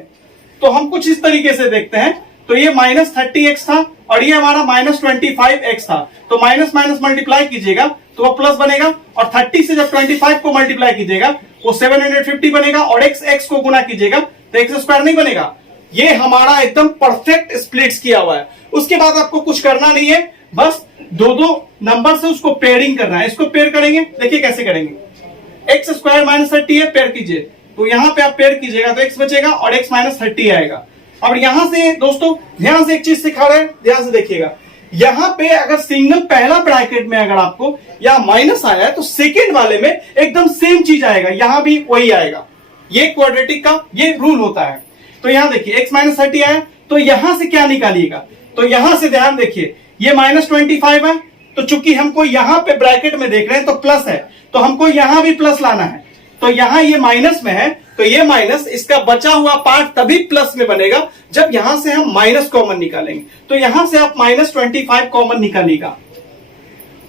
तो हम कुछ इस तरीके से देखते हैं, तो ये -30x था और ये हमारा -25x था, तो माइनस माइनस मल्टीप्लाई कीजिएगा तो वो प्लस बनेगा, और 30 से जब 25 को मल्टीप्लाई कीजिएगा वो 750 बनेगा, और x को गुना कीजिएगा तो एक्स स्क्वायर नहीं बनेगा। ये हमारा एकदम परफेक्ट स्प्लिट्स किया हुआ है। उसके बाद आपको कुछ करना नहीं है, बस दो दो नंबर से उसको पेयरिंग करना है। इसको पेयर करेंगे, देखिए कैसे करेंगे। एक्स स्क्वायर माइनस 30 है, पेयर कीजिए, तो यहां पे आप पेयर कीजिएगा तो एक्स बचेगा और एक्स माइनस 30 आएगा। अब यहां से दोस्तों ध्यान से एक चीज सिखा रहे हैं, ध्यान से देखिएगा। यहां पे अगर सिंगल पहला ब्रैकेट में अगर आपको या माइनस आया है तो सेकेंड वाले में एकदम सेम चीज आएगा, यहां भी वही आएगा। ये क्वाड्रेटिक का ये रूल होता है। तो यहां देखिए एक्स माइनस 30 आया, तो यहां से क्या निकालिएगा, तो यहां से ध्यान देखिए ये माइनस 25 है, तो चूंकि हमको यहां पे ब्रैकेट में देख रहे हैं तो प्लस है, तो हमको यहां भी प्लस लाना है। तो यहां ये माइनस में है, तो ये माइनस इसका बचा हुआ पार्ट तभी प्लस में बनेगा जब यहां से हम माइनस कॉमन निकालेंगे। तो यहां से आप माइनस 25 कॉमन निकालिएगा।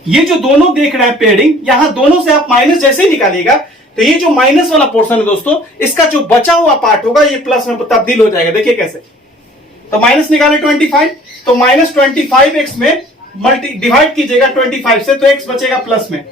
ये जो दोनों देख रहे हैं पेयरिंग, यहां दोनों से आप माइनस जैसे ही निकालिएगा तो ये जो माइनस वाला पोर्शन है दोस्तों, इसका जो बचा हुआ पार्ट होगा ये प्लस में तब्दील हो जाएगा। देखिए कैसे, तो माइनस निकाले 25, तो माइनस 25 एक्स में डिवाइड कीजिएगा 25 से, तो एक्स बचेगा प्लस में।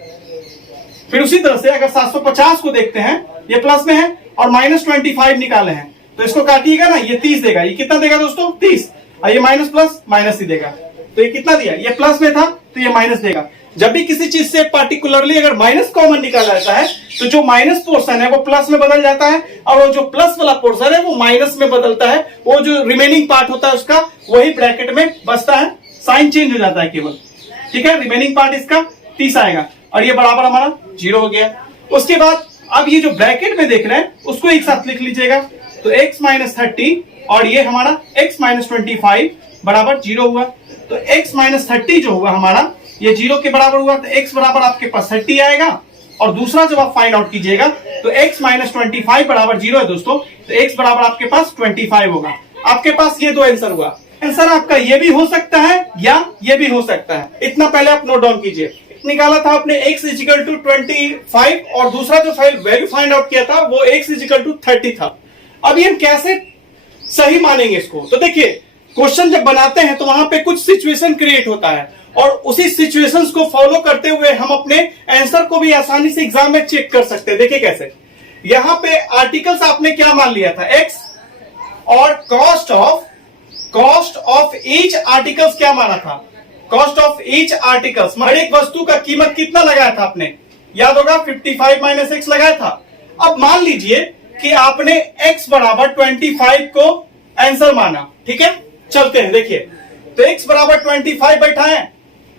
फिर उसी तरह से अगर 750 को देखते हैं, ये प्लस में है और माइनस 25 निकाले हैं, तो इसको काटिएगा ना, ये 30 देगा। ये कितना देगा दोस्तों, 30, और ये माइनस प्लस माइनस ही देगा। तो ये कितना दिया, ये प्लस में था तो ये माइनस देगा। जब भी किसी चीज से पार्टिकुलरली अगर माइनस कॉमन निकाला जाता है तो जो माइनस पोर्शन है वो प्लस में बदल जाता है, और वो जो प्लस वाला पोर्शन है वो माइनस में बदलता है। वो जो रिमेनिंग पार्ट होता है उसका वही ब्रैकेट में बचता है, साइन चेंज हो जाता है केवल। ठीक है, रिमेनिंग पार्ट इसका 30 आएगा, और ये बराबर हमारा 0 हो गया। उसके बाद अब ये जो ब्रैकेट में देख रहे हैं उसको एक साथ लिख लीजिएगा, तो x माइनस 30 और ये हमारा x माइनस 25 बराबर 0 हुआ। तो x माइनस 30 जो हुआ हमारा ये 0 के बराबर हुआ, तो x बराबर आपके पास 30 आएगा। और दूसरा जब आप फाइंड आउट कीजिएगा तो x माइनस 25 बराबर 0 है दोस्तों, तो x बराबर आपके पास 25 होगा। आपके पास ये दो आंसर हुआ। आंसर आपका ये भी हो सकता है या ये भी हो सकता है, इतना पहले आप नोट डाउन कीजिए। निकाला था आपने x इजिकल टू 25, और दूसरा जो वैल्यू फाइंड आउट किया था वो x इजिकल टू 30 था। अभी हम कैसे सही मानेंगे इसको, तो देखिए क्वेश्चन जब बनाते हैं तो वहां पे कुछ सिचुएशन क्रिएट होता है, और उसी सिचुएशंस को फॉलो करते हुए हम अपने आंसर को भी आसानी से एग्जाम में चेक कर सकते हैं। देखिए कैसे, यहां पे आर्टिकल्स आपने क्या मान लिया था, x, और कॉस्ट ऑफ ईच आर्टिकल्स क्या माना था, कॉस्ट ऑफ ईच आर्टिकल्स, हर एक वस्तु का कीमत कितना लगाया था आपने, याद होगा 55 माइनस एक्स लगाया था। अब मान लीजिए कि आपने x बराबर 25 को आंसर माना, ठीक है, चलते हैं। देखिए तो x बराबर 25 बैठाएं,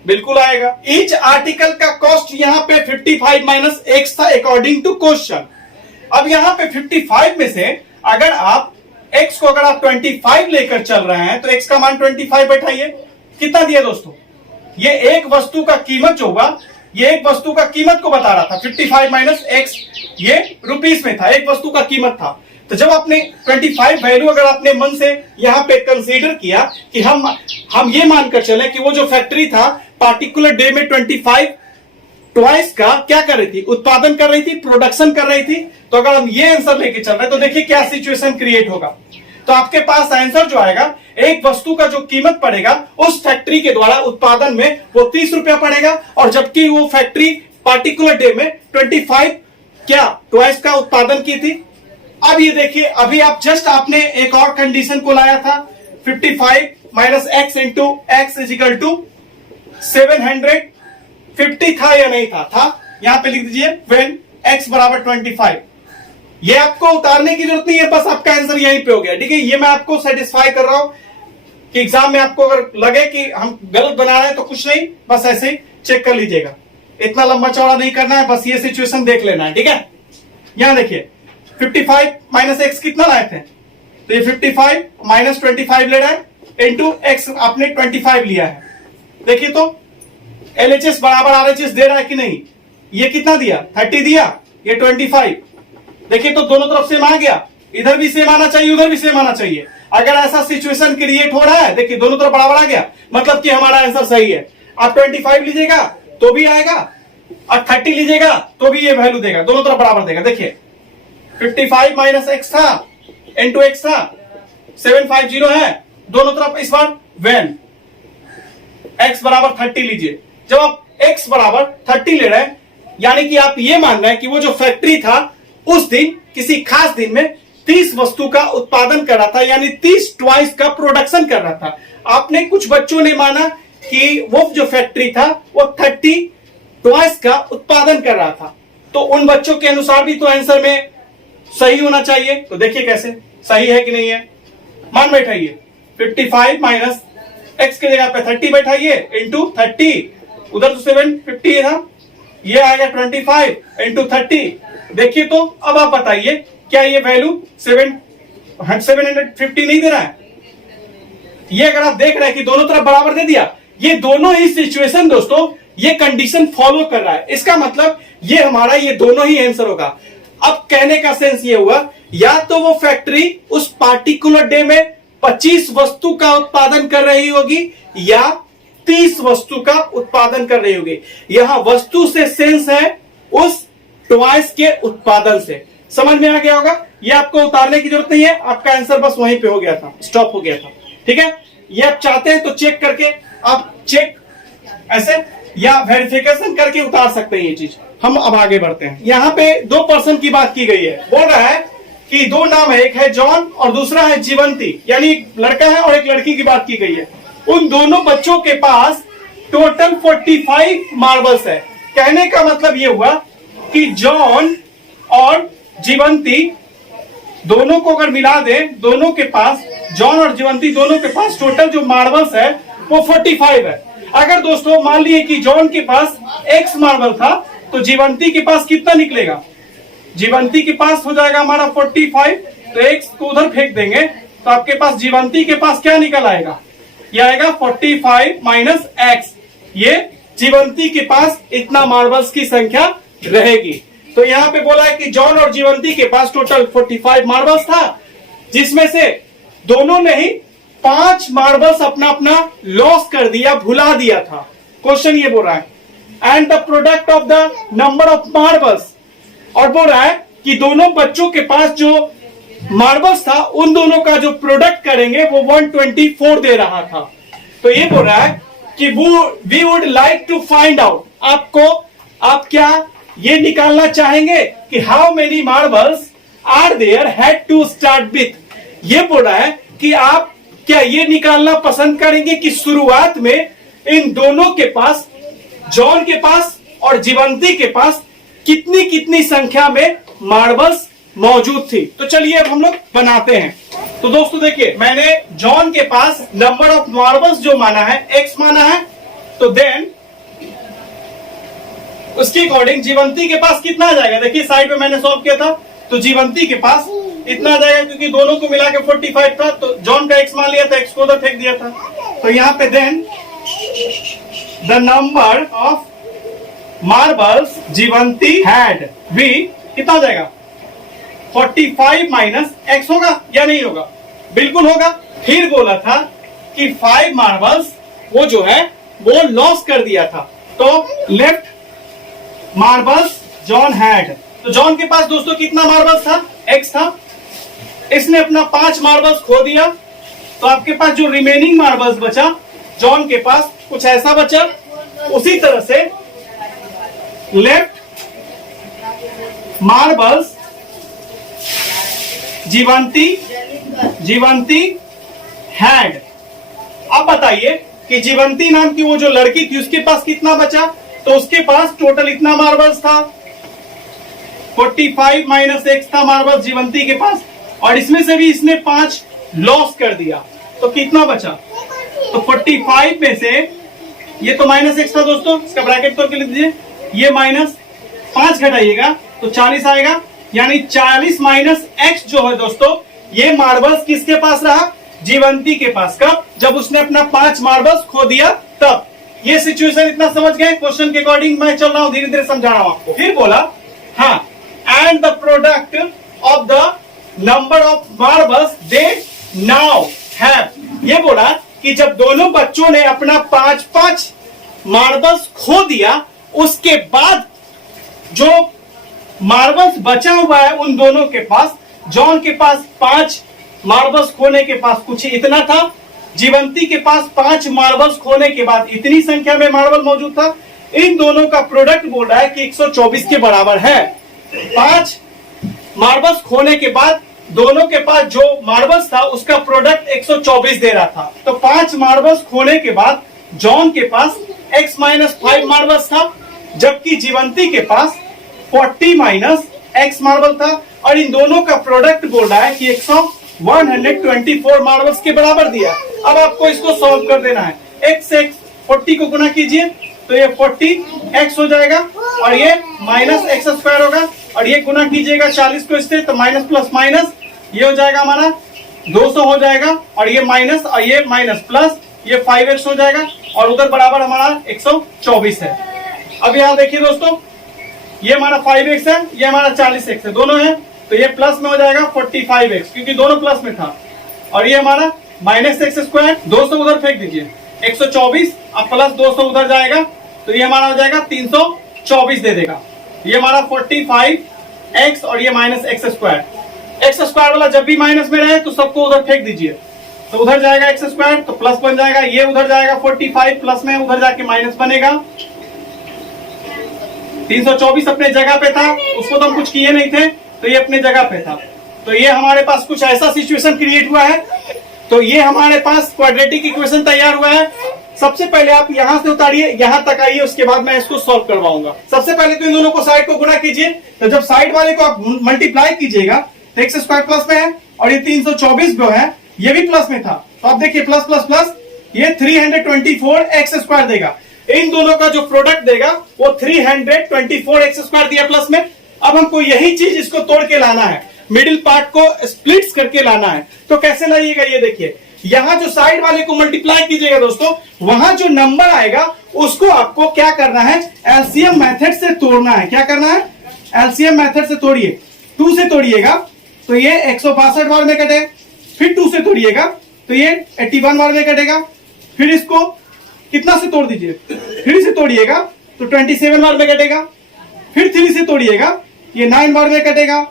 बिल्कुल आएगा। ईच आर्टिकल का कॉस्ट यहां पे 55 माइनस एक्स था अकॉर्डिंग टू क्वेश्चन। अब यहां पे 55 में से अगर आप x को अगर आप 25 लेकर चल रहे हैं तो x का मान 25 बैठाइए, कितना दिया दोस्तों, ये एक वस्तु का कीमत जो होगा, ये एक वस्तु का कीमत को बता रहा था। 55 माइनस एक्स ये रुपीस में था, एक वस्तु का कीमत था। तो जब आपने 25 वैल्यू अगर आपने मन से यहाँ पे कंसीडर किया कि हम ये मानकर चले कि वो जो फैक्ट्री था पार्टिकुलर डे में 25 टॉयज का क्या कर रही थी, उत्पादन कर रही थी, प्रोडक्शन कर रही थी। तो अगर हम ये आंसर लेके चल रहे हैं तो देखिए क्या सिचुएशन क्रिएट होगा। तो आपके पास आंसर जो आएगा, एक वस्तु का जो कीमत पड़ेगा उस फैक्ट्री के द्वारा उत्पादन में वो 30 रुपया पड़ेगा, और जबकि वो फैक्ट्री पार्टिकुलर डे में 25 क्या टॉयज का उत्पादन की थी। अब ये देखिए, अभी आप जस्ट आपने एक और कंडीशन को लाया था, 55 minus x into x is equal to 750 था या नहीं था, यहां पे लिख दीजिए व्हेन एक्स बराबर 25। ये आपको उतारने की जरूरत नहीं है, बस आपका आंसर यहीं पे हो गया। ठीक है, ये मैं आपको सेटिस्फाई कर रहा हूं कि एग्जाम में आपको अगर लगे कि हम गलत बना रहे हैं तो कुछ नहीं, बस ऐसे ही चेक कर लीजिएगा, इतना लंबा चौड़ा नहीं करना है, बस ये सिचुएशन देख लेना है। ठीक है, यहां देखिए 55 माइनस एक्स कितना लाए थे, तो ये 55 माइनस 25 ले रहा है इंटू एक्स आपने 25 लिया है। देखिए तो LHS बराबर RHS दे रहा है कि नहीं, ये कितना दिया 30 दिया, ये 25। देखिए तो दोनों तरफ सेम आ गया, इधर भी सेम आना चाहिए उधर भी सेम आना चाहिए। अगर ऐसा सिचुएशन क्रिएट हो रहा है, देखिए दोनों तरफ बराबर आ गया, मतलब कि हमारा आंसर सही है। आप 25 लीजिएगा तो भी आएगा, और 30 लीजिएगा तो भी ये वैल्यू देगा, दोनों तरफ बराबर देगा। देखिए 55 माइनस एक्स था इंटू एक्स था 750 है, दोनों तरफ इस बार व्हेन एक्स बराबर 30 लीजिए। जब आप x बराबर 30 ले रहे हैं, यानी कि आप ये मान रहे हैं कि वो जो फैक्ट्री था उस दिन किसी खास दिन में 30 वस्तु का उत्पादन कर रहा था, यानी 30 टॉयज का प्रोडक्शन कर रहा था। आपने कुछ बच्चों ने माना कि वो जो फैक्ट्री था वो 30 टॉयज का उत्पादन कर रहा था, तो उन बच्चों के अनुसार भी तो आंसर में सही होना चाहिए। तो देखिए कैसे सही है कि नहीं है। मान बैठाइए 55 माइनस एक्स की जगह पे 30 बैठाइए इंटू 30, उधर तो 750 था, ये आएगा 25 इंटू 30। देखिए तो अब आप बताइए क्या ये वैल्यू 750 नहीं दे रहा है? ये अगर आप देख रहे हैं कि दोनों तरफ बराबर दे दिया, ये दोनों ही सिचुएशन दोस्तों ये कंडीशन फॉलो कर रहा है, इसका मतलब ये हमारा ये दोनों ही आंसर होगा। अब कहने का सेंस ये हुआ, या तो वो फैक्ट्री उस पार्टिकुलर डे में 25 वस्तु का उत्पादन कर रही होगी या 30 वस्तु का उत्पादन कर रही होगी। यहां वस्तु से सेंस है उस टॉयज के उत्पादन से। समझ में आ गया होगा? ये आपको उतारने की जरूरत नहीं है, आपका आंसर बस वहीं पे हो गया था, स्टॉप हो गया था। ठीक है, ये आप चाहते हैं तो चेक करके आप चेक ऐसे या वेरिफिकेशन करके उतार सकते हैं ये चीज। हम अब आगे बढ़ते हैं। यहाँ पे 2 पर्सन की बात की गई है, बोल रहा है कि 2 नाम है, एक है जॉन और दूसरा है जीवंती, यानी एक लड़का है और एक लड़की की बात की गई है। उन दोनों बच्चों के पास टोटल 45 मार्बल्स है। कहने का मतलब ये हुआ कि जॉन और जीवंती दोनों को अगर मिला दें, दोनों के पास जॉन और जीवंती दोनों के पास टोटल जो मार्बल्स है वो 45 है। अगर दोस्तों मान लिए कि जॉन के पास x मार्बल था तो जीवंती के पास कितना निकलेगा? जीवंती के पास हो जाएगा हमारा 45, तो x को उधर फेंक देंगे तो आपके पास जीवंती के पास क्या निकल आएगा? यह आएगा 45 माइनस x। ये जीवंती के पास इतना मार्बल्स की संख्या रहेगी। तो यहाँ पे बोला है कि जॉन और जीवंती के पास टोटल 45 मार्बल्स था, जिसमें से दोनों ने ही 5 मार्बल्स अपना अपना लॉस कर दिया, भुला दिया था। क्वेश्चन ये बोल रहा है and the product of the number of marbles, और बोल रहा है कि दोनों बच्चों के पास जो मार्बल्स था उन दोनों का जो प्रोडक्ट करेंगे वो 124 दे रहा था। तो ये बोल रहा है कि we would like to find out, आप क्या ये निकालना चाहेंगे कि how many marbles are there had to start with. ये बोल रहा है कि आप क्या ये निकालना पसंद करेंगे कि शुरुआत में इन दोनों के पास, जॉन के पास और जीवंती के पास कितनी कितनी संख्या में मार्बल्स मौजूद थी। तो चलिए अब हम लोग बनाते हैं। तो दोस्तों देखिए, मैंने जॉन के पास नंबर ऑफ मार्बल्स जो माना है x माना है, तो देन उसके अकॉर्डिंग जीवंती के पास कितना आ जाएगा? देखिए साइड में मैंने सॉल्व किया था, तो जीवंती के पास इतना आ जाएगा क्योंकि दोनों को मिला के 45 था, तो जॉन का x मान लिया था, x को उधर फेंक दिया था। तो यहाँ पे then the number of marbles Jeevanti had भी कितना आ जाएगा? 45 माइनस x होगा या नहीं होगा? बिल्कुल होगा। फिर बोला था कि 5 मार्बल्स वो जो है वो लॉस कर दिया था, तो लेफ्ट मार्बल्स जॉन हैड, तो जॉन के पास दोस्तों कितना मार्बल्स था? x था। इसने अपना 5 मार्बल्स खो दिया, तो आपके पास जो रिमेनिंग मार्बल्स बचा जॉन के पास कुछ ऐसा बचा। उसी तरह से लेफ्ट मार्बल्स जीवंती हैड। अब बताइए कि जीवंती नाम की वो जो लड़की थी उसके पास कितना बचा? तो उसके पास टोटल इतना मार्बल्स था, 45 माइनस x था मार्बल्स जीवंती के पास, और इसमें से भी इसने 5 लॉस कर दिया, तो कितना बचा? तो 45 में से ये तो माइनस x था दोस्तों, इसका ब्रैकेट करके लिख दीजिए, ये माइनस 5 घटाइएगा तो 40 आएगा, यानी 40 माइनस x जो है दोस्तों ये मार्बल्स किसके पास रहा? जीवंती के पास। कब? जब उसने अपना 5 मार्बल्स खो दिया तब। ये सिचुएशन इतना समझ गए? क्वेश्चन के अकॉर्डिंग मैं चल रहा हूं, धीरे धीरे समझा रहा हूं आपको। फिर बोला हाँ and the product of the number of marbles they now have. ये बोला कि जब दोनों बच्चों ने अपना 5 मार्बल्स खो दिया, उसके बाद जो मार्बल्स बचा हुआ है उन दोनों के पास, जॉन के पास 5 मार्बल्स खोने के पास कुछ इतना था, जीवंती के पास 5 मार्बल्स खोने के बाद इतनी संख्या में मार्बल मौजूद था, इन दोनों का प्रोडक्ट बोल रहा है कि 124 के बराबर है। 5 मार्बल्स खोने के बाद दोनों के पास जो मार्बल्स था उसका प्रोडक्ट 124 दे रहा था। तो 5 मार्बल्स खोने के बाद जॉन के पास x माइनस 5 मार्बल्स था, जबकि जीवंती के पास 40 माइनस x मार्बल था, और इन दोनों का प्रोडक्ट बोल रहा है कि 124 मार्बल्स के बराबर दिया। अब आपको इसको सॉल्व कर देना है। x से 40 को गुना कीजिए तो ये 40x हो जाएगा, और ये माइनस एक्स स्क्वायर होगा, और ये गुना कीजिएगा 40 को इससे तो माइनस प्लस माइनस ये हो जाएगा हमारा 200 हो जाएगा, और ये माइनस और ये माइनस प्लस ये 5x हो जाएगा, और उधर बराबर हमारा 124 है। अब यहाँ देखिए दोस्तों, ये हमारा 5x है, ये हमारा 40x है, दोनों है, तो ये प्लस में हो जाएगा 45x क्योंकि दोनों प्लस में था, और ये हमारा माइनस एक्स स्क्वायर 200 उधर फेंक दीजिए 124 अब प्लस 200 उधर जाएगा, तो ये हमारा हो जाएगा 324 दे देगा। ये हमारा 45x और ये माइनस एक्स स्क्वायर वाला जब भी माइनस में रहे तो सबको उधर फेंक दीजिए, तो उधर जाएगा एक्स स्क्वायर तो प्लस बन जाएगा, ये उधर जाएगा 45 प्लस में उधर जाके माइनस बनेगा। 324 अपने जगह पे था, उसको तो हम कुछ किए नहीं थे, तो ये अपने जगह पे था। तो ये हमारे पास कुछ ऐसा सिचुएशन क्रिएट हुआ है। तो ये हमारे पास क्वाड्रेटिक इक्वेशन तैयार हुआ है। सबसे पहले आप यहां से उतारिए, यहां तक आइए, उसके बाद मैं इसको सॉल्व करवाऊंगा। सबसे पहले तो इन दोनों को साइड को गुणा कीजिए, तो जब साइड वाले को आप मल्टीप्लाई कीजिएगा तो एक्स स्क्वायर प्लस में है, और ये 324 जो है ये भी प्लस में था, तो आप देखिए प्लस प्लस प्लस ये 324 एक्स स्क्वायर देगा। इन दोनों का जो प्रोडक्ट देगा वो 324 एक्स स्क्वायर दिया प्लस में। अब हमको यही चीज इसको तोड़ के लाना है, मिडिल पार्ट को स्प्लिट्स करके लाना है। तो कैसे लाइएगा, ये देखिए, यहां जो साइड वाले को मल्टीप्लाई कीजिएगा दोस्तों, वहां जो नंबर आएगा उसको आपको क्या करना है, एलसीएम मेथड से तोड़ना है। क्या करना है, एलसीएम मेथड से तोड़िए। 2 से तोड़िएगा तो ये 162 बार में कटे, फिर 2 से तोड़िएगा तो ये 81 बार में कटेगा, फिर इसको कितना से तोड़ दीजिए, 3 से तोड़िएगा तो 27 बार में कटेगा, फिर 3 से तोड़िएगा ये 9 बार में कटेगा,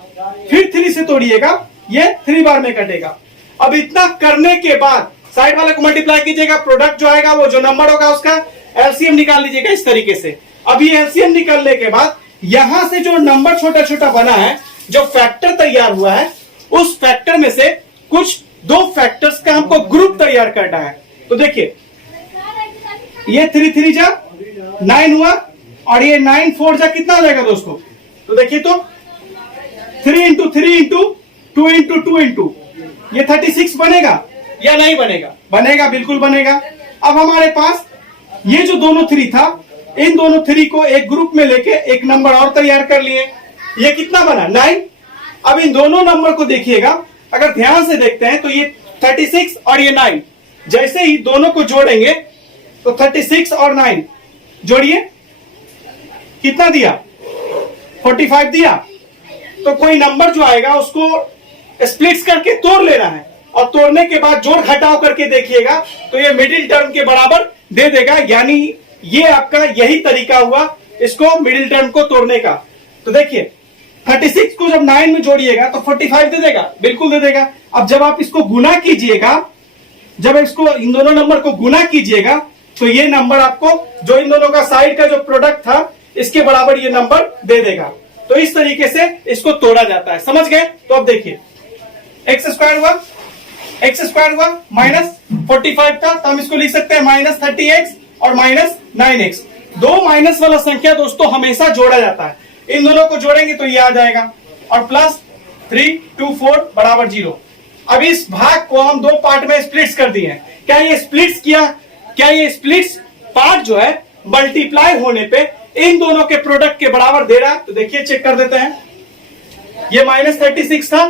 फिर 3 से तोड़िएगा ये 3 बार में कटेगा। अब इतना करने के बाद साइड वाले को मल्टीप्लाई कीजिएगा, प्रोडक्ट जो आएगा वो जो नंबर होगा उसका एलसीएम निकाल लीजिएगा इस तरीके से। अब ये एलसीएम निकालने के बाद यहां से जो नंबर छोटा छोटा बना है, जो फैक्टर तैयार हुआ है, उस फैक्टर में से कुछ 2 फैक्टर्स का हमको ग्रुप तैयार करना है। तो देखिए, ये 3 3 जा 9 हुआ, और ये 9 4 जा कितना हो जाएगा दोस्तों, तो देखिए तो 3 इंटू 3 इंटू 2 इंटू 2 इंटू ये 36 बनेगा या नहीं बनेगा, बनेगा, बिल्कुल बनेगा। अब हमारे पास ये जो दोनों 3 था, इन दोनों 3 को एक ग्रुप में लेके एक नंबर और तैयार कर लिए, ये कितना बना 9। अब इन दोनों नंबर को देखिएगा, अगर ध्यान से देखते हैं तो ये 36 और ये 9 जैसे ही दोनों को जोड़ेंगे तो 36 और 9 जोड़िए, कितना दिया 45 दिया। तो कोई नंबर जो आएगा उसको स्प्लिट्स करके तोड़ लेना है, और तोड़ने के बाद जोड़ घटाव करके देखिएगा तो ये मिडिल टर्म के बराबर दे देगा। यानी ये आपका यही तरीका हुआ इसको मिडिल टर्म को तोड़ने का। तो देखिए 36 को जब 9 में जोड़िएगा तो 45 दे देगा, बिल्कुल दे देगा। अब जब आप इसको गुना कीजिएगा, जब इसको इन दोनों नंबर को गुना कीजिएगा तो ये नंबर आपको जो इन दोनों का साइड का जो प्रोडक्ट था इसके बराबर ये नंबर दे देगा। तो इस तरीके से इसको तोड़ा जाता है, समझ गए। तो अब देखिए एक्स स्क्वायर हुआ माइनस 45 था, तो हम इसको लिख सकते हैं माइनस 30x और माइनस 9x। 2 माइनस वाला संख्या दोस्तों हमेशा जोड़ा जाता है, इन दोनों को जोड़ेंगे तो ये आ जाएगा, और प्लस 324 बराबर 0। अब इस भाग को हम 2 पार्ट में स्प्लिट्स कर दिए हैं। क्या ये स्प्लिट्स पार्ट जो है मल्टीप्लाई होने पे इन दोनों के प्रोडक्ट के बराबर दे रहा है? तो देखिए चेक कर देते हैं, ये माइनस 36 था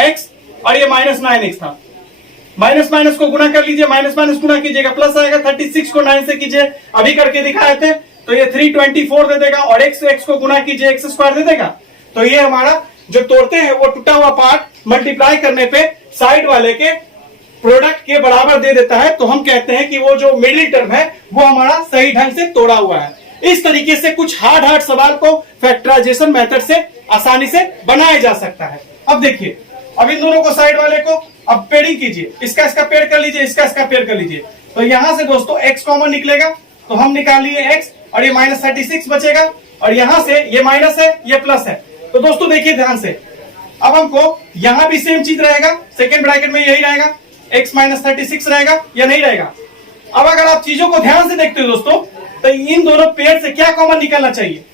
x और ये माइनस 9x था। माइनस माइनस को गुना कर लीजिए, माइनस माइनस गुना कीजिएगा प्लस आएगा। 36 को 9 से कीजिए, अभी करके दिखाए थे, तो ये 324 दे देगा, और x को गुना कीजिए एक्स स्क्वायर दे देगा। तो ये हमारा जो तोड़ते हैं वो टूटा हुआ पार्ट मल्टीप्लाई करने पे साइड वाले के प्रोडक्ट के बराबर दे देता है। तो हम कहते हैं कि वो जो मिडिल टर्म है वो हमारा सही ढंग से तोड़ा हुआ है। इस तरीके से कुछ हार्ड सवाल को फैक्टराइजेशन मेथड से आसानी से बनाया जा सकता है। अब देखिए, अब इन दोनों को साइड वाले को अब पेयरिंग कीजिए, इसका इसका पेयर कर लीजिए, इसका इसका पेयर कर लीजिए। तो यहां से दोस्तों x कॉमन निकलेगा, तो हम निकाल लिए x, और ये -36 बचेगा, और यहां से ये माइनस है, ये प्लस है। तो दोस्तों देखिए ध्यान से, अब हमको यहां भी सेम चीज रहेगा, सेकेंड ब्रैकेट में यही रहेगा, x -36 रहेगा या नहीं रहेगा। अब अगर आप चीजों को ध्यान से देखते हो दोस्तों, तो इन दोनों पेयर से क्या कॉमन निकलना चाहिए?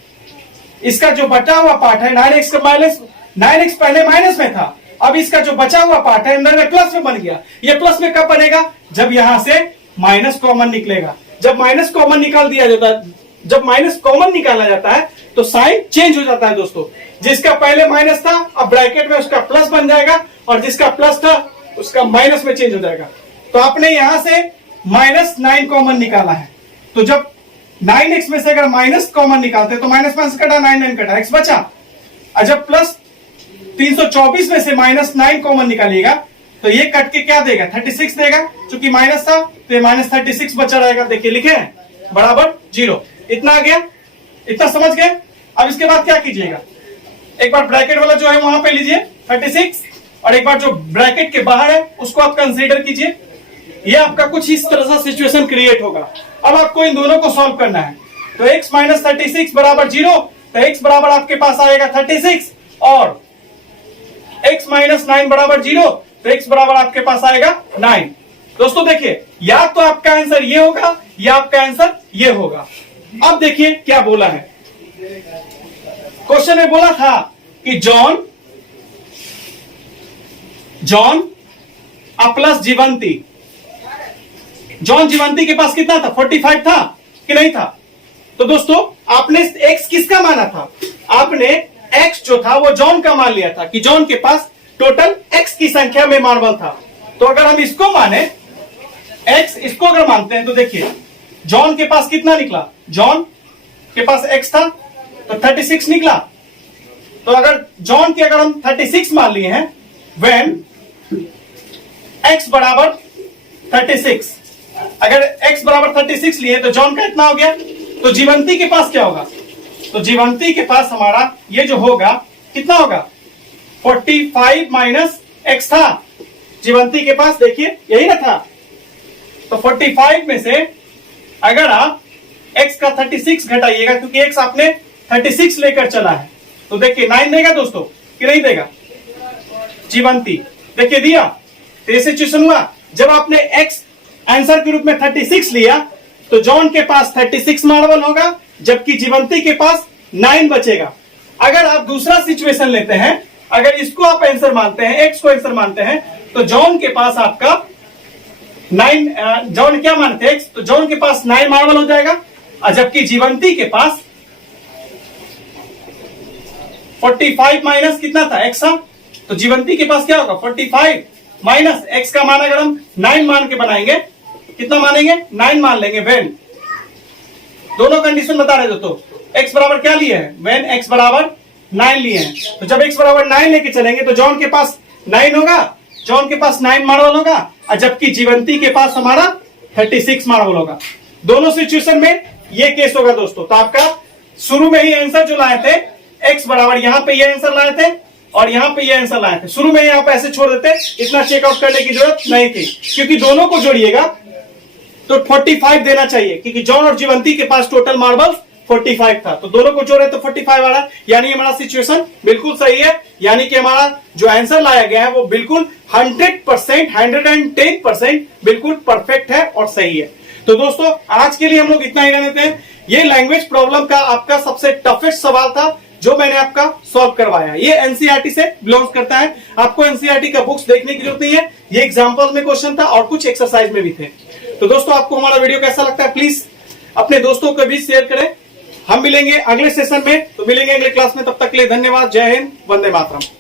इसका जो बचा हुआ पार्ट है 9x का माइनस, 9x पहले माइनस में था, अब इसका जो बचा हुआ पार्ट है अंदर में प्लस में बन गया। ये प्लस में कब बनेगा? जब यहां से माइनस कॉमन निकलेगा। जब माइनस कॉमन निकाल दिया जाता है, जब माइनस कॉमन निकाला जाता है तो साइन चेंज हो जाता है दोस्तों। जिसका पहले माइनस था अब ब्रैकेट में उसका प्लस बन जाएगा, और जिसका प्लस था उसका माइनस में चेंज हो जाएगा। तो आपने यहां से -9 कॉमन निकाला है, तो जब 9x में से अगर माइनस कॉमन निकालते तो माइनस माइनस कटा, 9 कटा, x बचा। और जब प्लस 324 में से -9 कॉमन निकालिएगा तो ये कट के क्या देगा? 36 देगा। चूंकि माइनस था तो ये -36 बचा रहेगा। देखिए लिखे हैं बराबर 0। इतना आ गया, इतना समझ गए। अब इसके बाद क्या कीजिएगा, एक बार ब्रैकेट वाला जो है वहां पे लीजिए 36, और एक बार जो ब्रैकेट के बाहर है उसको आप कंसीडर कीजिए। ये आपका कुछ इस तरह से सिचुएशन क्रिएट होगा। अब आपको इन दोनों को सॉल्व करना है। तो x -36 बराबर 0, तो x बराबर आपके पास आएगा 36, और x -9 बराबर 0, तो x बराबर आपके पास आएगा 9। दोस्तों देखिए, या तो आपका आंसर ये होगा या आपका आंसर ये होगा। अब देखिए क्या बोला है, क्वेश्चन में बोला था कि जॉन प्लस जीवंती, जॉन जीवंती के पास कितना था? 45 था कि नहीं था? तो दोस्तों आपने x किसका माना था? आपने x जो था वो जॉन का मान लिया था कि जॉन के पास टोटल x की संख्या में मार्बल था। तो अगर हम इसको माने x, इसको अगर मानते हैं तो देखिए जॉन के पास कितना निकला? जॉन के पास x था तो 36 निकला। तो अगर जॉन के अगर हम 36 मान लिए हैं, व्हेन x बराबर 36, अगर x बराबर 36 लिए तो जॉन का इतना हो गया। तो जीवंती के पास क्या होगा? तो जीवंती के पास हमारा ये जो होगा कितना होगा? 45 माइनस x था जीवंती के पास, देखिए यही ना था। तो 45 में से अगर आप x का 36 घटाइएगा, क्योंकि x आपने 36 लेकर चला है, तो देखिए 9 देगा दोस्तों कि नहीं देगा? जीवंती देखिए दिया। तो ये सिचुएशन हुआ जब आपने x आंसर के रूप में 36 लिया, तो जॉन के पास 36 मार्बल होगा, जबकि जीवंती के पास 9 बचेगा। अगर आप दूसरा सिचुएशन लेते हैं, अगर इसको आप आंसर मानते हैं, x को आंसर मानते हैं, तो जॉन के पास आपका 9, जॉन क्या मानते हैं? x, तो जॉन के पास 9 मार्बल हो जाएगा, और जबकि जीवंती के पास 45 माइनस कितना था? x था। तो जीवंती के पास क्या होगा? 45 माइनस x का मान अगर हम 9 मान के बनाएंगे, कितना मानेंगे? 9 मान लेंगे। व्हेन, दोनों कंडीशन बता रहे दोस्तों, x बराबर क्या लिए हैं? व्हेन x बराबर 9 लिए हैं। तो जब x बराबर 9 लेके चलेंगे तो जॉन के पास 9 होगा, जॉन के पास 9 मार्बल होगा, और जबकि जीवंती के पास हमारा 36 मार्बल होगा। दोनों सिचुएशन में ये केस होगा दोस्तों। तो आपका शुरू में ही आंसर जो लाए थे, x बराबर यहां पे ये आंसर लाए थे और यहां पे ये आंसर लाए थे, शुरू में ही आप ऐसे छोड़ देते, इतना चेकआउट करने की जरूरत नहीं थी, क्योंकि दोनों को जोड़िएगा तो 45 देना चाहिए, क्योंकि जॉन और जीवंती के पास टोटल मार्बल 45 था। तो दोनों को जोड़े तो 45 आ रहा है, यानी हमारा सिचुएशन बिल्कुल सही है। यानी कि हमारा जो आंसर लाया गया है वो बिल्कुल 100%, 110% बिल्कुल परफेक्ट है और सही है। तो दोस्तों आज के लिए हम लोग इतना ही रहने देते हैं। ये लैंग्वेज प्रॉब्लम का आपका सबसे टफेस्ट सवाल था जो मैंने आपका सॉल्व करवाया। ये एनसीईआरटी से बिलोंग करता है, आपको एनसीईआरटी का बुक्स देखने की जरूरत नहीं है। ये एग्जांपल में क्वेश्चन था और कुछ एक्सरसाइज में भी थे। तो दोस्तों आपको हमारा वीडियो कैसा लगता है प्लीज अपने दोस्तों को भी शेयर करें। हम मिलेंगे अगले सेशन में, तो मिलेंगे अगले क्लास में। तब तक के लिए धन्यवाद। जय हिंद, वंदे मातरम।